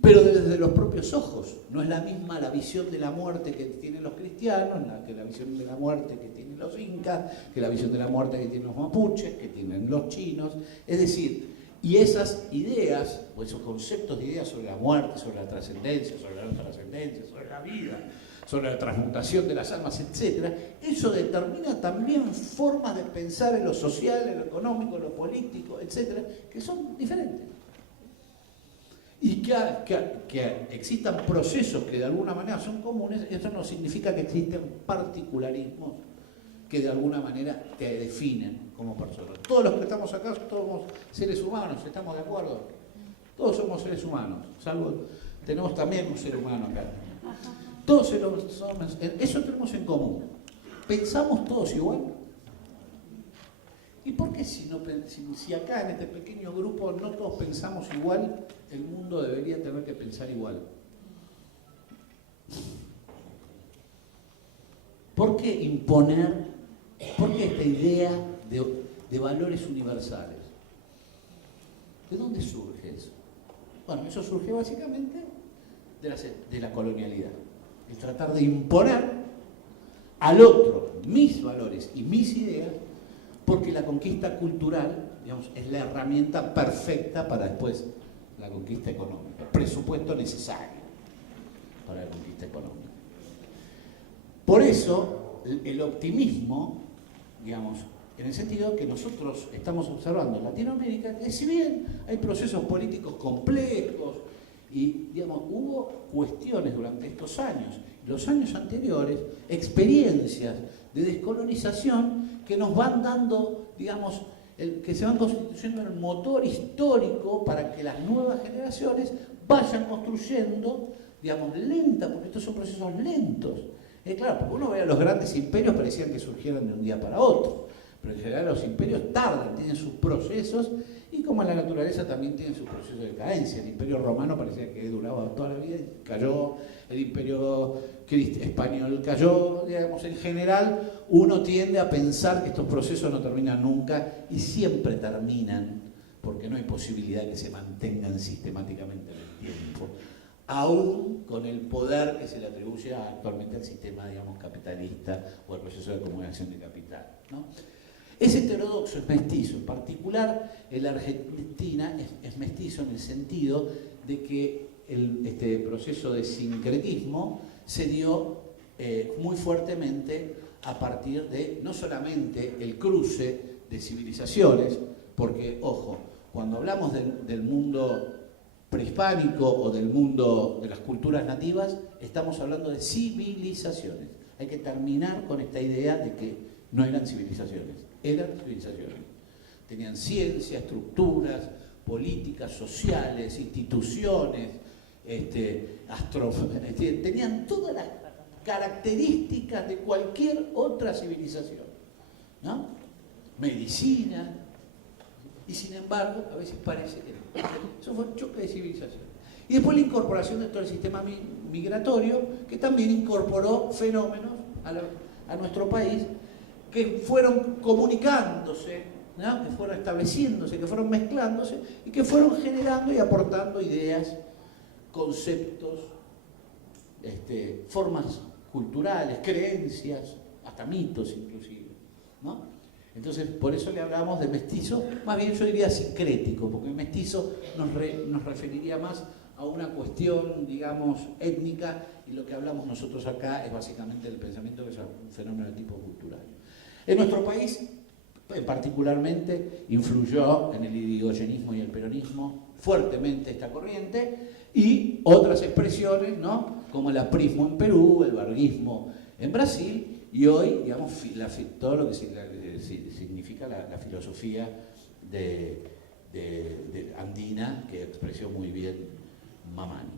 pero desde los propios ojos. No es la misma la visión de la muerte que tienen los cristianos, que la visión de la muerte que tienen los incas, que la visión de la muerte que tienen los mapuches, que tienen los chinos. Es decir, y esas ideas, o esos conceptos de ideas sobre la muerte, sobre la trascendencia, sobre la no trascendencia, sobre la vida, sobre la transmutación de las almas, etc., eso determina también formas de pensar en lo social, en lo económico, en lo político, etc., que son diferentes. Y que existan procesos que de alguna manera son comunes, eso no significa que existen particularismos que de alguna manera te definen como persona. Todos los que estamos acá somos seres humanos, ¿estamos de acuerdo? Todos somos seres humanos, salvo tenemos también un ser humano acá. Todos somos, eso tenemos en común. ¿Pensamos todos igual? ¿Y por qué si acá en este pequeño grupo no todos pensamos igual, el mundo debería tener que pensar igual? ¿Por qué imponer, por qué esta idea de valores universales? ¿De dónde surge eso? Bueno, eso surge básicamente de la colonialidad. El tratar de imponer al otro mis valores y mis ideas, porque la conquista cultural, digamos, es la herramienta perfecta para después la conquista económica, presupuesto necesario para la conquista económica. Por eso, el optimismo, digamos, en el sentido que nosotros estamos observando en Latinoamérica, que si bien hay procesos políticos complejos y, digamos, hubo cuestiones durante estos años, los años anteriores, experiencias de descolonización que nos van dando, digamos, que se van constituyendo el motor histórico para que las nuevas generaciones vayan construyendo, digamos, lenta, porque estos son procesos lentos. Claro, porque uno ve a los grandes imperios, parecían que surgieran de un día para otro, pero en general los imperios tardan, tienen sus procesos, y como en la naturaleza también tienen sus procesos de decadencia. El imperio romano parecía que duraba toda la vida y cayó, el imperio español cayó, digamos, en general uno tiende a pensar que estos procesos no terminan nunca y siempre terminan, porque no hay posibilidad de que se mantengan sistemáticamente en el tiempo, aún con el poder que se le atribuye actualmente al sistema, digamos, capitalista o al proceso de acumulación de capital, ¿no? Es heterodoxo, es mestizo. En particular, en la Argentina es mestizo en el sentido de que este proceso de sincretismo se dio muy fuertemente a partir de no solamente el cruce de civilizaciones, porque, ojo, cuando hablamos del mundo prehispánico o del mundo de las culturas nativas, estamos hablando de civilizaciones. Hay que terminar con esta idea de que no eran civilizaciones. Eran civilizaciones. Tenían ciencia, estructuras, políticas sociales, instituciones, tenían todas las características de cualquier otra civilización, ¿no? Medicina, y sin embargo, a veces parece que no. Eso fue un choque de civilización. Y después la incorporación de todo el sistema migratorio, que también incorporó fenómenos a nuestro país, que fueron comunicándose, ¿no?, que fueron estableciéndose, que fueron mezclándose y que fueron generando y aportando ideas, conceptos, formas culturales, creencias, hasta mitos inclusive, ¿no? Entonces, por eso le hablamos de mestizo, más bien yo diría sincrético, porque el mestizo nos referiría más a una cuestión, digamos, étnica, y lo que hablamos nosotros acá es básicamente del pensamiento, que es un fenómeno de tipo cultural. En nuestro país, particularmente, influyó en el irigoyenismo y el peronismo fuertemente esta corriente, y otras expresiones, ¿no?, como el aprismo en Perú, el varguismo en Brasil, y hoy, digamos, todo lo que significa la filosofía de andina, que expresó muy bien Mamani.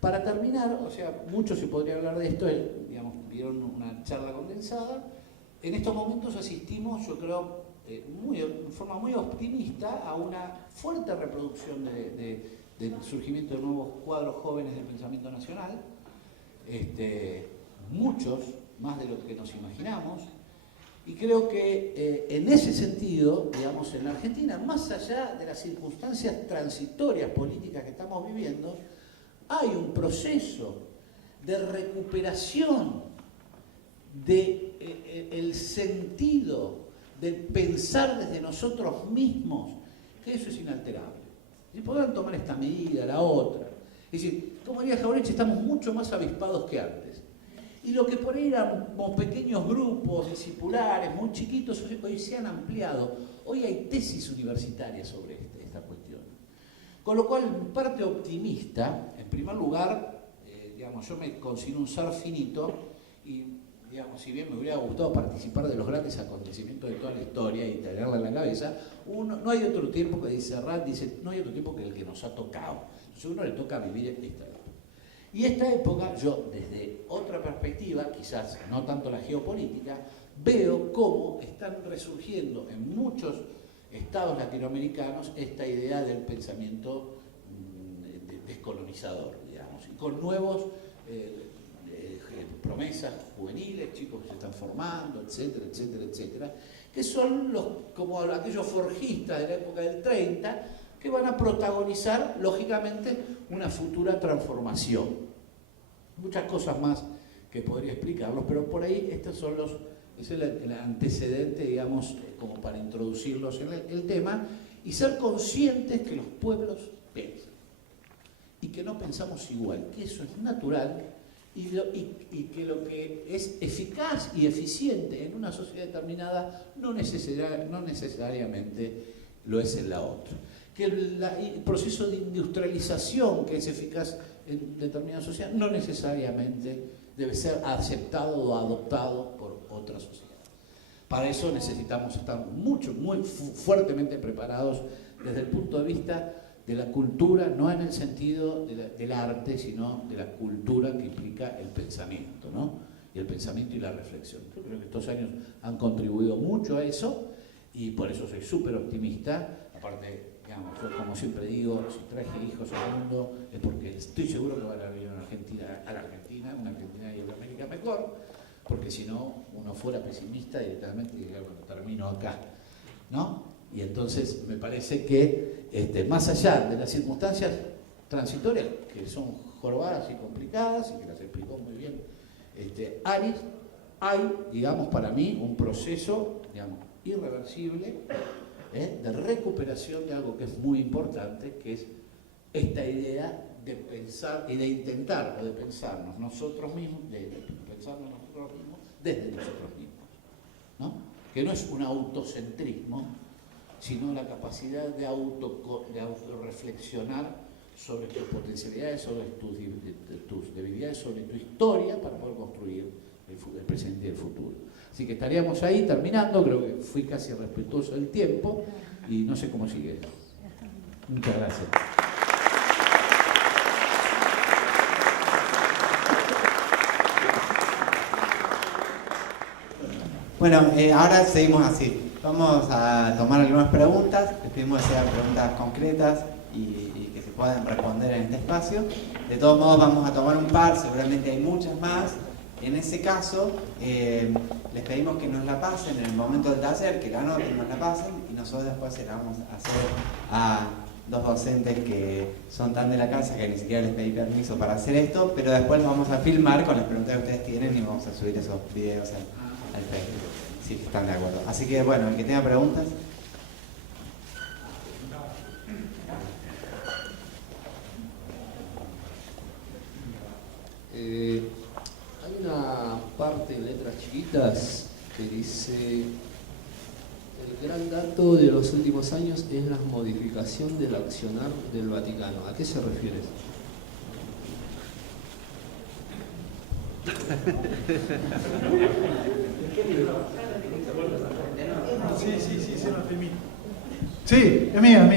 Para terminar, o sea, mucho se podría hablar de esto, digamos, vieron una charla condensada. En estos momentos asistimos, yo creo, de forma muy optimista, a una fuerte reproducción del surgimiento de nuevos cuadros jóvenes del pensamiento nacional, muchos, más de lo que nos imaginamos, y creo que en ese sentido, digamos, en la Argentina, más allá de las circunstancias transitorias políticas que estamos viviendo, hay un proceso de recuperación del sentido del pensar desde nosotros mismos, que eso es inalterable. Si podrán tomar esta medida, la otra. Es decir, como diría Jauretche, estamos mucho más avispados que antes. Y lo que por ahí eran pequeños grupos discipulares, muy chiquitos, hoy se han ampliado. Hoy hay tesis universitarias sobre esta cuestión. Con lo cual, en parte optimista, en primer lugar, digamos, yo me considero un ser finito y, digamos, si bien me hubiera gustado participar de los grandes acontecimientos de toda la historia y tenerla en la cabeza, no hay otro tiempo, que dice Serrat, dice, no hay otro tiempo que el que nos ha tocado. Entonces a uno le toca vivir esta época. Y esta época, yo desde otra perspectiva, quizás no tanto la geopolítica, veo cómo están resurgiendo en muchos estados latinoamericanos esta idea del pensamiento descolonizador, digamos, y con nuevos promesas juveniles, chicos que se están formando, etcétera, etcétera, etcétera, que son como aquellos forjistas de la época del 30, que van a protagonizar, lógicamente, una futura transformación. Muchas cosas más que podría explicarlos, pero por ahí estos son es el antecedente, digamos, como para introducirlos en el tema, y ser conscientes que los pueblos piensan, y que no pensamos igual, que eso es natural, y que lo que es eficaz y eficiente en una sociedad determinada no necesariamente lo es en la otra. Que el proceso de industrialización que es eficaz en determinada sociedad no necesariamente debe ser aceptado o adoptado por otra sociedad. Para eso necesitamos estar muy fuertemente preparados desde el punto de vista de la cultura, no en el sentido del arte, sino de la cultura que implica el pensamiento, ¿no? Y el pensamiento y la reflexión. Yo creo que estos años han contribuido mucho a eso y por eso soy súper optimista. Aparte, digamos, yo como siempre digo, si traje hijos al mundo es porque estoy seguro que van a venir a la Argentina, una Argentina y una América mejor, porque si no, uno fuera pesimista directamente y diría, bueno, termino acá, ¿no? Y entonces me parece que más allá de las circunstancias transitorias, que son jorobadas y complicadas, y que las explicó muy bien Aris, hay, digamos, para mí un proceso, digamos, irreversible de recuperación de algo que es muy importante, que es esta idea de pensar y de intentar, o de pensarnos nosotros mismos, pensarnos nosotros mismos desde nosotros mismos, ¿no? Que no es un autocentrismo, sino la capacidad de autorreflexionar sobre tus potencialidades, sobre tus debilidades, sobre tu historia para poder construir el presente y el futuro. Así que estaríamos ahí terminando, creo que fui casi respetuoso del tiempo y no sé cómo sigue. Muchas gracias. Bueno, ahora seguimos así. Vamos a tomar algunas preguntas, les pedimos que sean preguntas concretas y que se puedan responder en este espacio. De todos modos vamos a tomar un par, seguramente hay muchas más. En ese caso, les pedimos que nos la pasen en el momento del taller, que la anoten, nos la pasen, y nosotros después se la vamos a hacer dos docentes que son tan de la casa que ni siquiera les pedí permiso para hacer esto, pero después los vamos a filmar con las preguntas que ustedes tienen y vamos a subir esos videos al Facebook, si están de acuerdo. Así que bueno, el que tenga preguntas. Hay una parte en letras chiquitas que dice: el gran dato de los últimos años es la modificación del accionar del Vaticano. ¿A qué se refiere? Sí, se lo filmé. Sí, es mía.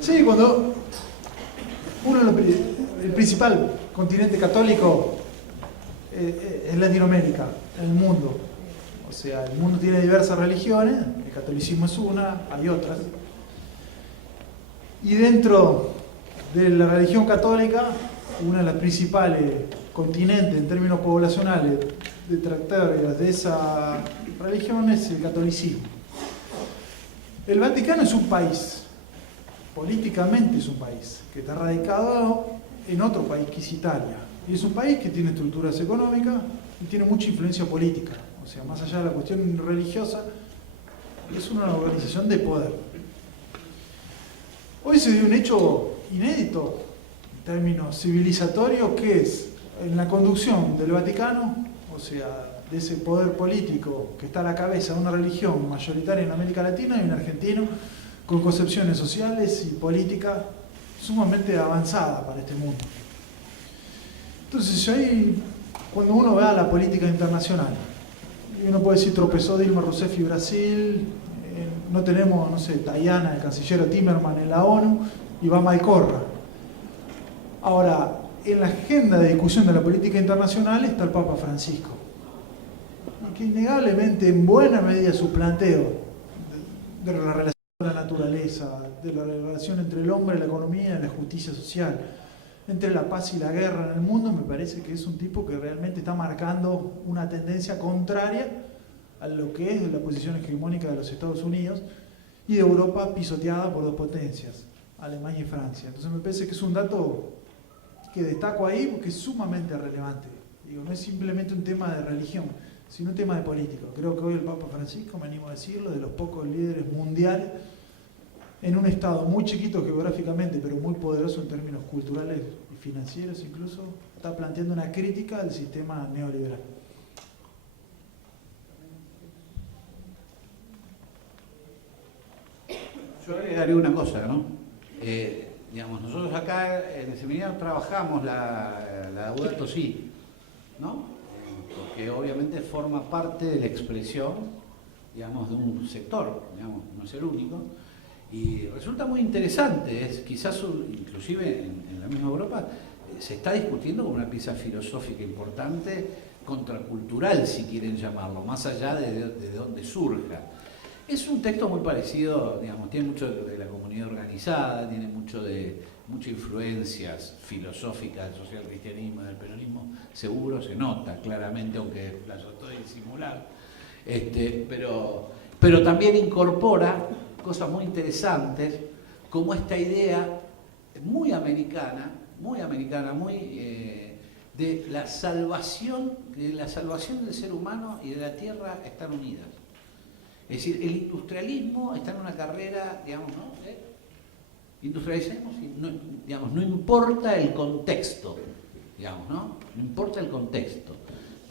Sí, cuando el principal continente católico es Latinoamérica, el mundo. O sea, el mundo tiene diversas religiones, el catolicismo es una, hay otras. Y dentro de la religión católica, una de las principales continentes en términos poblacionales detractores de esa religión es el catolicismo. El Vaticano es un país, políticamente es un país, que está radicado en otro país que es Italia. Y es un país que tiene estructuras económicas y tiene mucha influencia política. O sea, más allá de la cuestión religiosa, es una organización de poder. Hoy se dio un hecho inédito en términos civilizatorios, que es en la conducción del Vaticano, o sea, de ese poder político que está a la cabeza de una religión mayoritaria en América Latina, y un argentino con concepciones sociales y políticas sumamente avanzadas para este mundo. Entonces ahí, cuando uno ve a la política internacional, y uno puede decir, tropezó Dilma Rousseff y Brasil, no tenemos, no sé, Tajana, el canciller Timmermans en la ONU, y va mal corra. Ahora, en la agenda de discusión de la política internacional está el Papa Francisco, y que innegablemente en buena medida su planteo de la relación con la naturaleza, de la relación entre el hombre, la economía y la justicia social, entre la paz y la guerra en el mundo, me parece que es un tipo que realmente está marcando una tendencia contraria a lo que es la posición hegemónica de los Estados Unidos y de Europa pisoteada por dos potencias, Alemania y Francia. Entonces me parece que es un dato que destaco ahí porque es sumamente relevante. Digo, no es simplemente un tema de religión, sino un tema de política. Creo que hoy el Papa Francisco, me animo a decirlo, de los pocos líderes mundiales, en un estado muy chiquito geográficamente, pero muy poderoso en términos culturales y financieros incluso, está planteando una crítica al sistema neoliberal. Yo agregaría una cosa, ¿no? Digamos, nosotros acá en el seminario trabajamos la Laudato Si, ¿no? Porque obviamente forma parte de la expresión, digamos, de un sector, digamos, no es el único, y resulta muy interesante, es quizás inclusive en la misma Europa se está discutiendo como una pieza filosófica importante, contracultural si quieren llamarlo, más allá de dónde surja. Es un texto muy parecido, digamos, tiene mucho de la comunidad organizada, tiene muchas influencias filosóficas del social cristianismo, del peronismo, seguro se nota claramente, aunque la trató de disimular, pero también incorpora cosas muy interesantes, como esta idea muy americana, de la salvación del ser humano y de la tierra están unidas. Es decir, el industrialismo está en una carrera, digamos, ¿no? Industrialicemos, digamos, no importa el contexto, digamos, ¿no? No importa el contexto.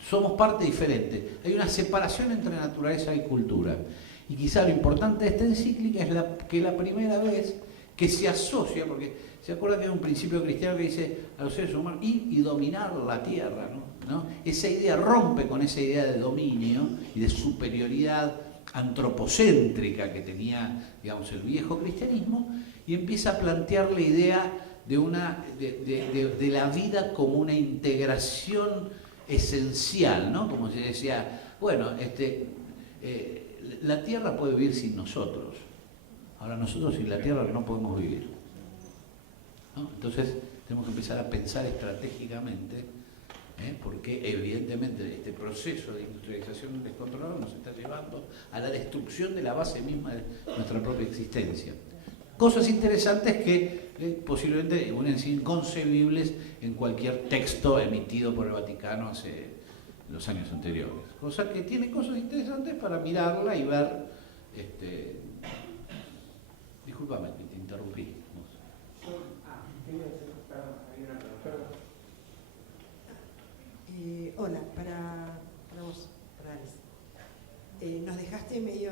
Somos parte diferente. Hay una separación entre naturaleza y cultura. Y quizá lo importante de esta encíclica es que la primera vez que se asocia, porque se acuerda que hay un principio cristiano que dice a los seres humanos y dominar la tierra, ¿no? Esa idea rompe con esa idea de dominio y de superioridad antropocéntrica que tenía, digamos, el viejo cristianismo, y empieza a plantear la idea de la vida como una integración esencial, ¿no? Como se decía, bueno, la tierra puede vivir sin nosotros, ahora nosotros sin la tierra no podemos vivir, ¿no? Entonces tenemos que empezar a pensar estratégicamente porque evidentemente este proceso de industrialización descontrolada nos está llevando a la destrucción de la base misma de nuestra propia existencia. Cosas interesantes que posiblemente pueden ser inconcebibles en cualquier texto emitido por el Vaticano hace los años anteriores. Cosa que tiene cosas interesantes para mirarla y ver. Discúlpame que te interrumpí. Hola, para vos, para Alice. Nos dejaste medio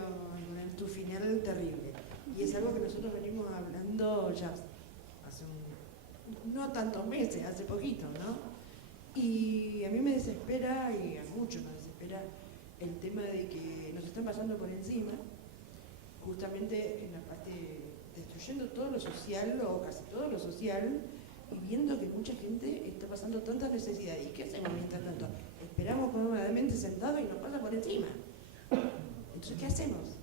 en tu final terrible. Y es algo que nosotros venimos hablando ya hace no tantos meses, hace poquito, ¿no? Y a mí me desespera, y a muchos nos desespera, el tema de que nos están pasando por encima, justamente en la parte, destruyendo todo lo social, o casi todo lo social, y viendo que mucha gente está pasando tanta necesidad. ¿Y qué hacemos mientras tanto? Esperamos cómodamente sentados y nos pasa por encima. Entonces, ¿qué hacemos?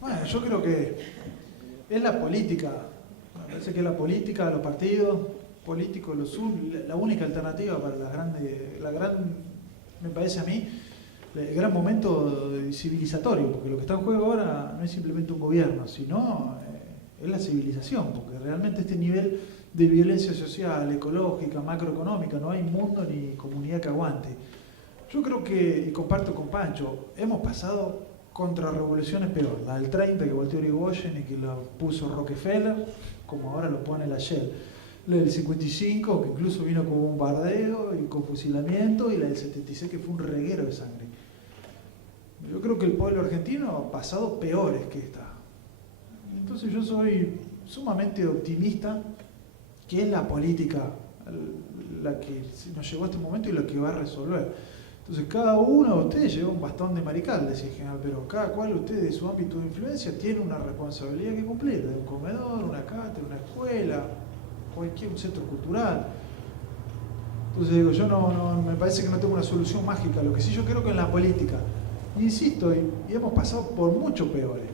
Bueno, yo creo que es la política. Me parece que es la política, los partidos políticos, la única alternativa para me parece a mí, el gran momento civilizatorio, porque lo que está en juego ahora no es simplemente un gobierno, sino es la civilización, porque realmente este nivel de violencia social, ecológica, macroeconómica, no hay mundo ni comunidad que aguante. Yo creo que, y comparto con Pancho, hemos pasado contrarrevoluciones peor, la del 30 que volteó Irigoyen y que la puso Rockefeller, como ahora lo pone la Shell, la del 55 que incluso vino con bombardeo y con fusilamiento, y la del 76 que fue un reguero de sangre. Yo creo que el pueblo argentino ha pasado peores que esta. Entonces yo soy sumamente optimista que es la política la que nos llevó a este momento y la que va a resolver. Entonces cada uno de ustedes lleva un bastón de marical, decía el general, pero cada cual de ustedes de su ámbito de influencia tiene una responsabilidad que cumplir, de un comedor, una cátedra, una escuela, un centro cultural. Entonces digo, yo no me parece que no tengo una solución mágica, lo que sí yo creo que en la política, insisto, y hemos pasado por mucho peores,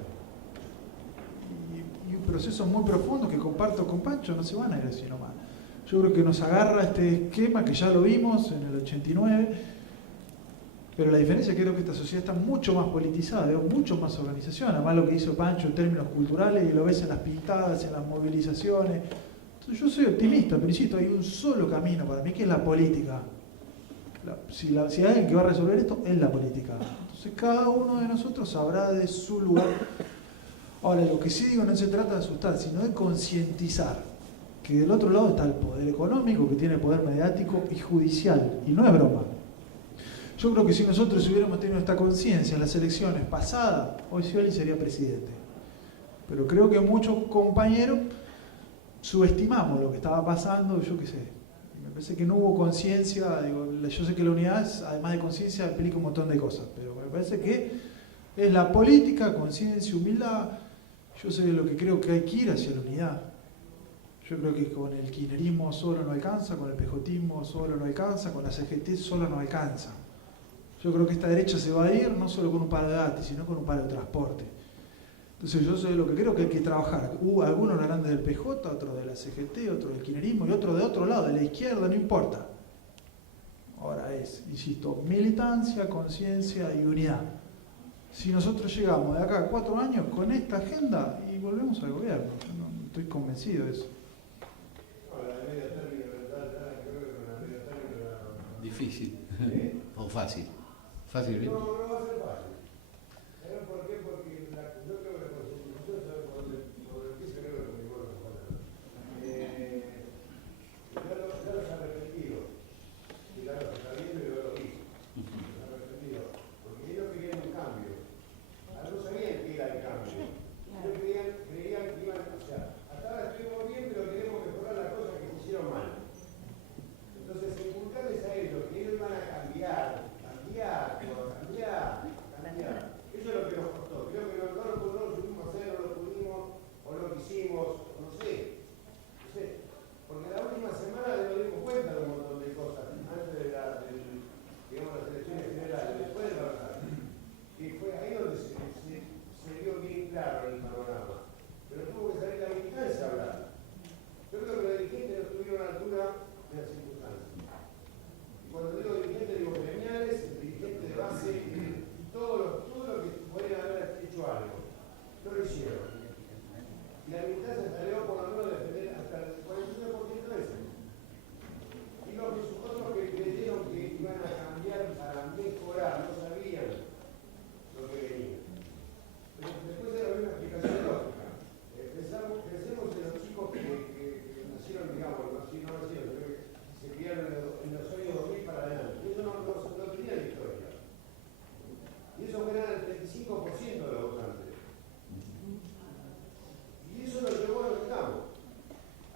y un proceso muy profundo que comparto con Pancho, no se van a ir así nomás. Yo creo que nos agarra este esquema que ya lo vimos en el 89, pero la diferencia es que creo que esta sociedad está mucho más politizada, veo mucho más organización, además lo que hizo Pancho en términos culturales, y lo ves en las pintadas, en las movilizaciones. Entonces yo soy optimista, pero insisto, hay un solo camino para mí, que es la política. Si hay alguien que va a resolver esto, es la política. Entonces cada uno de nosotros sabrá de su lugar. Ahora, lo que sí digo, no se trata de asustar, sino de concientizar que del otro lado está el poder económico, que tiene poder mediático y judicial, y no es broma. Yo creo que si nosotros hubiéramos tenido esta conciencia en las elecciones pasadas, hoy Scioli sería presidente. Pero creo que muchos compañeros subestimamos lo que estaba pasando, yo qué sé. Me parece que no hubo conciencia, yo sé que la unidad, además de conciencia, explica un montón de cosas, pero me parece que es la política, conciencia, humildad. Yo sé lo que creo que hay que ir hacia la unidad. Yo creo que con el kirchnerismo solo no alcanza, con el pejotismo solo no alcanza, con la CGT solo no alcanza. Yo creo que esta derecha se va a ir no solo con un paro de ATI, sino con un paro de transporte. Entonces yo sé lo que creo que hay que trabajar. Algunos lo harán del PJ, otros de la CGT, otros del kirchnerismo y otros de otro lado, de la izquierda, no importa. Ahora es, insisto, militancia, conciencia y unidad. Si nosotros llegamos de acá a 4 años con esta agenda y volvemos al gobierno, yo no estoy convencido de eso. Difícil. O fácil. Fácil, ¿bien? No va a ser fácil. ¿Saben por qué? Porque yo creo que la Constitución sabe por qué se creo que mi vuelvo a poner. Ya los arrepentidos. Y ya los está viendo y yo lo vi. Los arrepentidos. Porque ellos querían un cambio. No sabían que era el cambio. Ellos creían que iban, o sea, hasta ahora estuvimos bien, pero queremos mejorar las cosas que se hicieron mal. Entonces, inculcarles a ellos que ellos van a cambiar. Eso es lo que nos costó. Creo que no lo pudimos hacer, no lo pudimos, o no quisimos, no sé. Porque la última semana nos dimos cuenta de un montón de cosas, antes de las elecciones generales, después de la verdad. Y fue ahí donde se vio bien claro el panorama. Pero tuvo que salir la militancia a hablar. Yo creo que los dirigentes no estuvieron a la altura de las circunstancias. no lo hicieron. Y la mitad se salió por lo menos a defender hasta el 49% de eso. Y los otros que creyeron que iban a cambiar para mejorar, no sabían lo que venía. Pero después era una explicación lógica. Pensemos en los chicos que nacieron, digamos, no nacieron, que se criaron en los años 2000 para adelante. Eso no tenían historia. Y eso eran el 35% de los votantes. Y eso lo llevó a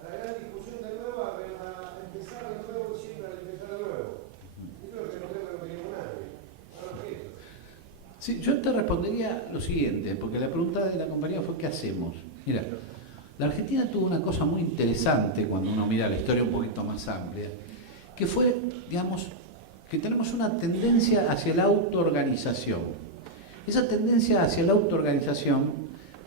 la gran discusión de nuevo, a empezar de nuevo, siempre a empezar de nuevo. Eso es lo que no creo que no queríamos nadie. Ahora qué. Sí, yo te respondería lo siguiente, porque la pregunta de la compañía fue ¿qué hacemos? Mira, la Argentina tuvo una cosa muy interesante cuando uno mira la historia un poquito más amplia, que fue, digamos, que tenemos una tendencia hacia la autoorganización. Esa tendencia hacia la autoorganización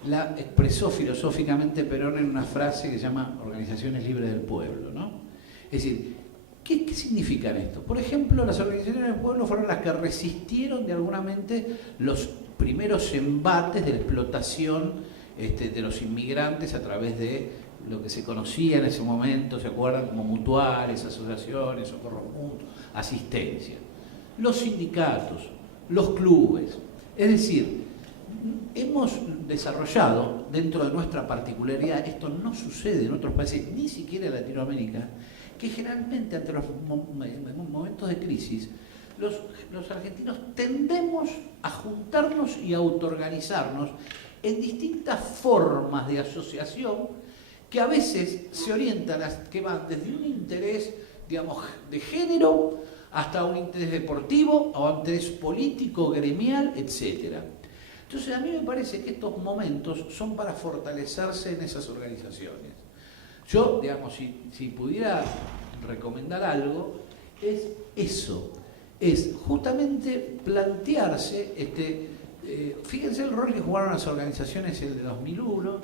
la expresó filosóficamente Perón en una frase que se llama Organizaciones Libres del Pueblo, ¿no? Es decir, ¿qué significan esto? Por ejemplo, las organizaciones del pueblo fueron las que resistieron de alguna mente los primeros embates de la explotación de los inmigrantes a través de lo que se conocía en ese momento, ¿se acuerdan? Como mutuales, asociaciones, socorros mutuos, asistencia. Los sindicatos, los clubes, es decir, hemos desarrollado dentro de nuestra particularidad, esto no sucede en otros países, ni siquiera en Latinoamérica, que generalmente ante los momentos de crisis, los argentinos tendemos a juntarnos y a autoorganizarnos en distintas formas de asociación que a veces se orientan, que van desde un interés, digamos, de género hasta un interés deportivo o un interés político, gremial, etc. Entonces a mí me parece que estos momentos son para fortalecerse en esas organizaciones. Yo, digamos, si pudiera recomendar algo, es eso, es justamente plantearse, fíjense el rol que jugaron las organizaciones en el 2001,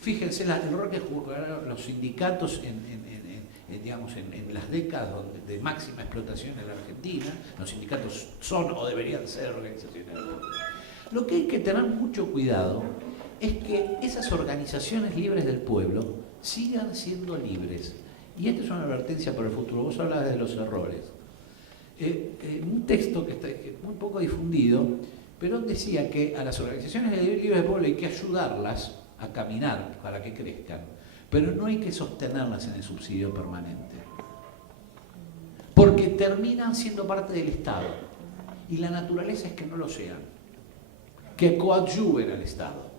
fíjense el rol que jugaron los sindicatos en las décadas de máxima explotación en la Argentina. Los sindicatos son o deberían ser organizaciones. Lo que hay que tener mucho cuidado es que esas organizaciones libres del pueblo sigan siendo libres. Y esta es una advertencia para el futuro. Vos hablabas de los errores. Un texto que está muy poco difundido, Perón decía que a las organizaciones libres del pueblo hay que ayudarlas a caminar para que crezcan, pero no hay que sostenerlas en el subsidio permanente, porque terminan siendo parte del Estado, y la naturaleza es que no lo sean, que coadyuven al Estado.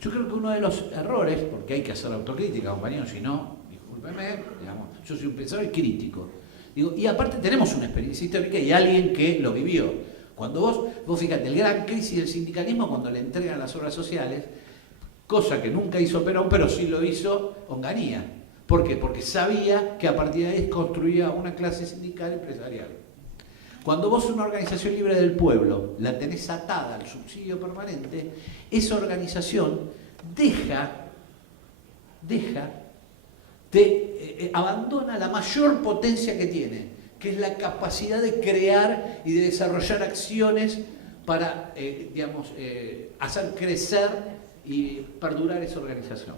Yo creo que uno de los errores, porque hay que hacer autocrítica, compañeros, si no, discúlpeme, digamos, yo soy un pensador crítico, digo, y aparte tenemos una experiencia histórica y alguien que lo vivió. Cuando vos fíjate, el gran crisis del sindicalismo, cuando le entregan las obras sociales, cosa que nunca hizo Perón, pero sí lo hizo Onganía. ¿Por qué? Porque sabía que a partir de ahí construía una clase sindical empresarial. Cuando vos una organización libre del pueblo la tenés atada al subsidio permanente, esa organización abandona la mayor potencia que tiene, que es la capacidad de crear y de desarrollar acciones para, hacer crecer y perdurar esa organización.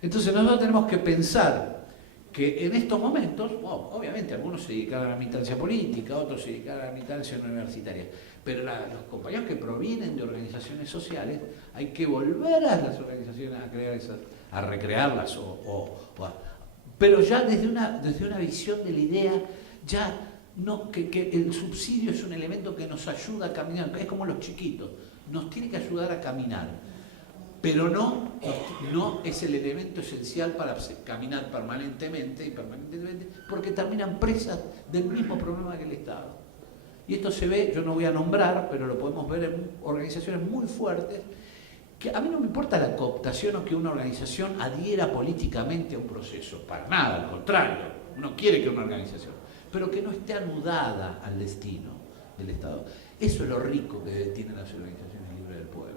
Entonces nosotros tenemos que pensar que en estos momentos, obviamente algunos se dedican a la militancia política, otros se dedican a la militancia universitaria, pero los compañeros que provienen de organizaciones sociales, hay que volver a las organizaciones a crear esas, a recrearlas, pero ya desde una visión de la idea, ya no, que el subsidio es un elemento que nos ayuda a caminar, es como los chiquitos, nos tiene que ayudar a caminar, pero no es el elemento esencial para caminar permanentemente, porque terminan presas del mismo problema que el Estado. Y esto se ve, yo no voy a nombrar, pero lo podemos ver en organizaciones muy fuertes, que a mí no me importa la cooptación o que una organización adhiera políticamente a un proceso, para nada, al contrario, uno quiere que una organización, pero que no esté anudada al destino del Estado. Eso es lo rico que tienen las organizaciones libres del pueblo.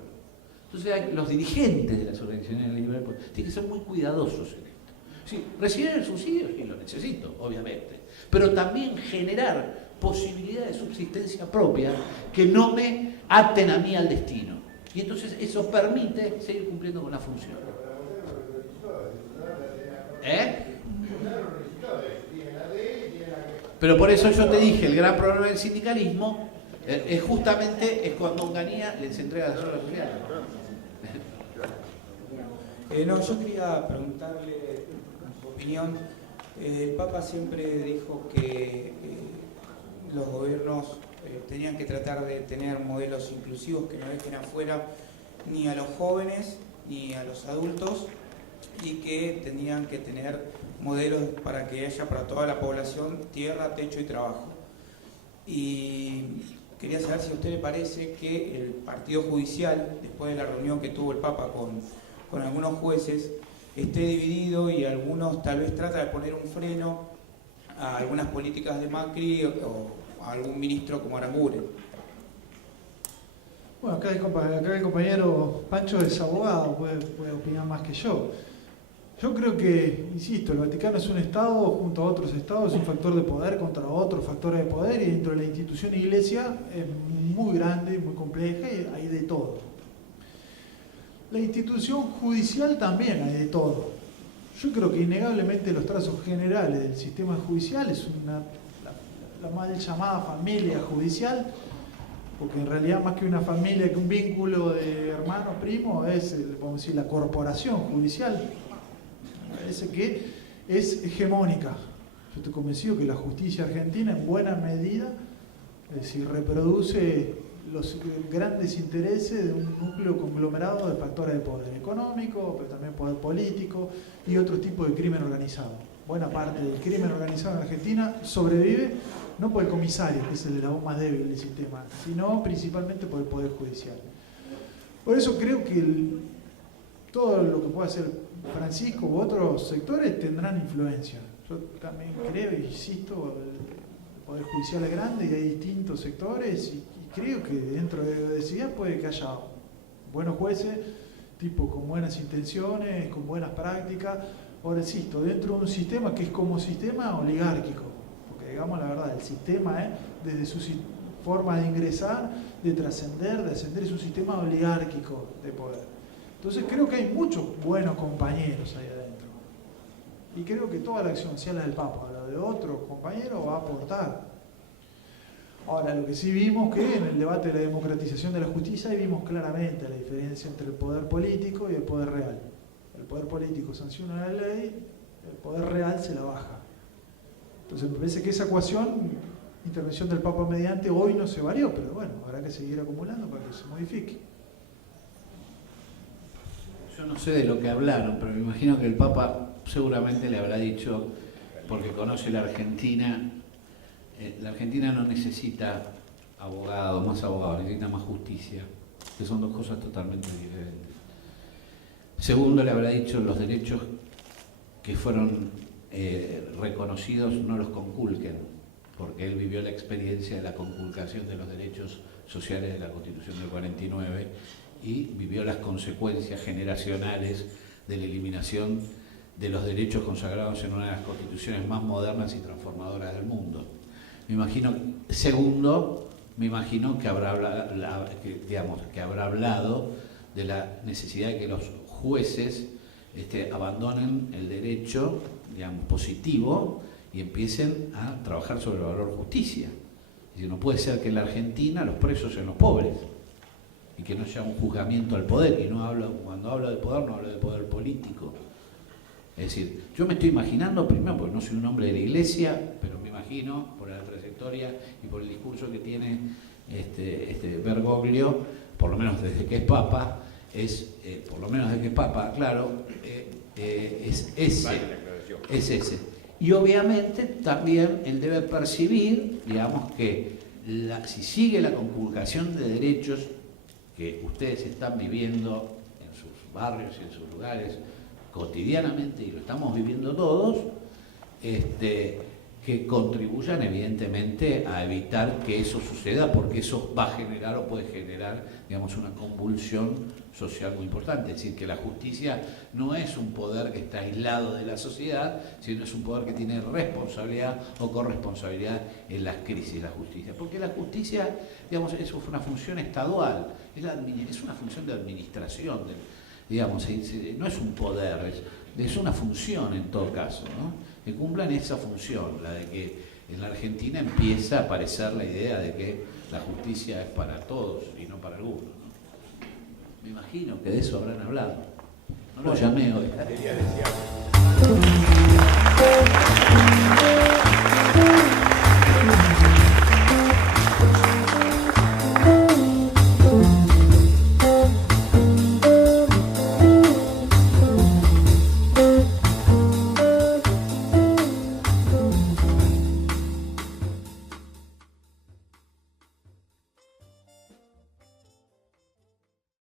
Entonces los dirigentes de las organizaciones libres del pueblo tienen que ser muy cuidadosos en esto. Sí, recibir el subsidio, sí, lo necesito, obviamente, pero también generar posibilidades de subsistencia propia que no me aten a mí al destino, Y entonces eso permite seguir cumpliendo con la función. Pero por eso yo te dije, el gran problema del sindicalismo es justamente cuando Onganía les entrega las obras sociales. No, yo quería preguntarle su opinión. El Papa siempre dijo que los gobiernos tenían que tratar de tener modelos inclusivos que no dejen afuera ni a los jóvenes ni a los adultos, y que tenían que tener modelos para que haya para toda la población tierra, techo y trabajo. Y quería saber si a usted le parece que el partido judicial, después de la reunión que tuvo el Papa con algunos jueces, esté dividido y algunos tal vez trata de poner un freno a algunas políticas de Macri o a algún ministro como Aranguren. Bueno, acá el compañero Pancho es abogado, puede opinar más que yo. Yo creo que, insisto, el Vaticano es un Estado junto a otros Estados, es un factor de poder contra otros factores de poder, y dentro de la institución Iglesia es muy grande, muy compleja y hay de todo. La institución judicial también hay de todo. Yo creo que innegablemente los trazos generales del sistema judicial es la mal llamada familia judicial, porque en realidad más que una familia, que un vínculo de hermanos, primos, es, vamos a decir, la corporación judicial. Me parece que es hegemónica. Yo estoy convencido que la justicia argentina en buena medida, es decir, reproduce los grandes intereses de un núcleo conglomerado de factores de poder económico, pero también poder político y otros tipos de crimen organizado. Buena parte del crimen organizado en Argentina sobrevive no por el comisario, que es el eslabón más débil del sistema, sino principalmente por el poder judicial. Por eso creo que todo lo que pueda hacer Francisco u otros sectores tendrán influencia. Yo también creo, e insisto, el poder judicial es grande y hay distintos sectores, y creo que dentro de la diversidad puede que haya buenos jueces, tipos con buenas intenciones, con buenas prácticas. Ahora insisto, dentro de un sistema que es como sistema oligárquico, porque digamos la verdad, el sistema desde su forma de ingresar, de trascender, de ascender, es un sistema oligárquico de poder. Entonces creo que hay muchos buenos compañeros ahí adentro. Y creo que toda la acción, sea la del Papa o la de otro compañero, va a aportar. Ahora, lo que sí vimos que en el debate de la democratización de la justicia, vimos claramente la diferencia entre el poder político y el poder real. El poder político sanciona la ley, el poder real se la baja. Entonces me parece que esa ecuación, intervención del Papa mediante, hoy no se varió, pero bueno, habrá que seguir acumulando para que se modifique. Yo no sé de lo que hablaron, pero me imagino que el Papa seguramente le habrá dicho, porque conoce la Argentina no necesita abogados, más abogados, necesita más justicia, que son dos cosas totalmente diferentes. Segundo, le habrá dicho los derechos que fueron reconocidos no los conculquen, porque él vivió la experiencia de la conculcación de los derechos sociales de la Constitución del 49 y vivió las consecuencias generacionales de la eliminación de los derechos consagrados en una de las constituciones más modernas y transformadoras del mundo. Me imagino, segundo, que habrá hablado de la necesidad de que los jueces abandonen el derecho, digamos, positivo y empiecen a trabajar sobre el valor justicia. Es decir, no puede ser que en la Argentina los presos sean los pobres y que no haya un juzgamiento al poder. Y cuando hablo del poder, no hablo del poder político. Es decir, yo me estoy imaginando, primero porque no soy un hombre de la Iglesia, pero me imagino, por la trayectoria y por el discurso que tiene Bergoglio, por lo menos desde que es Papa, claro, es ese. Y obviamente también él debe percibir, digamos, que si sigue la conculcación de derechos que ustedes están viviendo en sus barrios y en sus lugares cotidianamente, y lo estamos viviendo todos, que que contribuyan evidentemente a evitar que eso suceda, porque eso va a generar o puede generar, digamos, una convulsión social muy importante. Es decir, que la justicia no es un poder que está aislado de la sociedad, sino es un poder que tiene responsabilidad o corresponsabilidad en las crisis de la justicia. Porque la justicia, digamos, es una función estadual, es una función de administración, digamos, no es un poder, es una función en todo caso, ¿no? Que cumplan esa función, la de que en la Argentina empieza a aparecer la idea de que la justicia es para todos y no para algunos, ¿no? Me imagino que de eso habrán hablado. No lo llamé hoy. Sería deseable.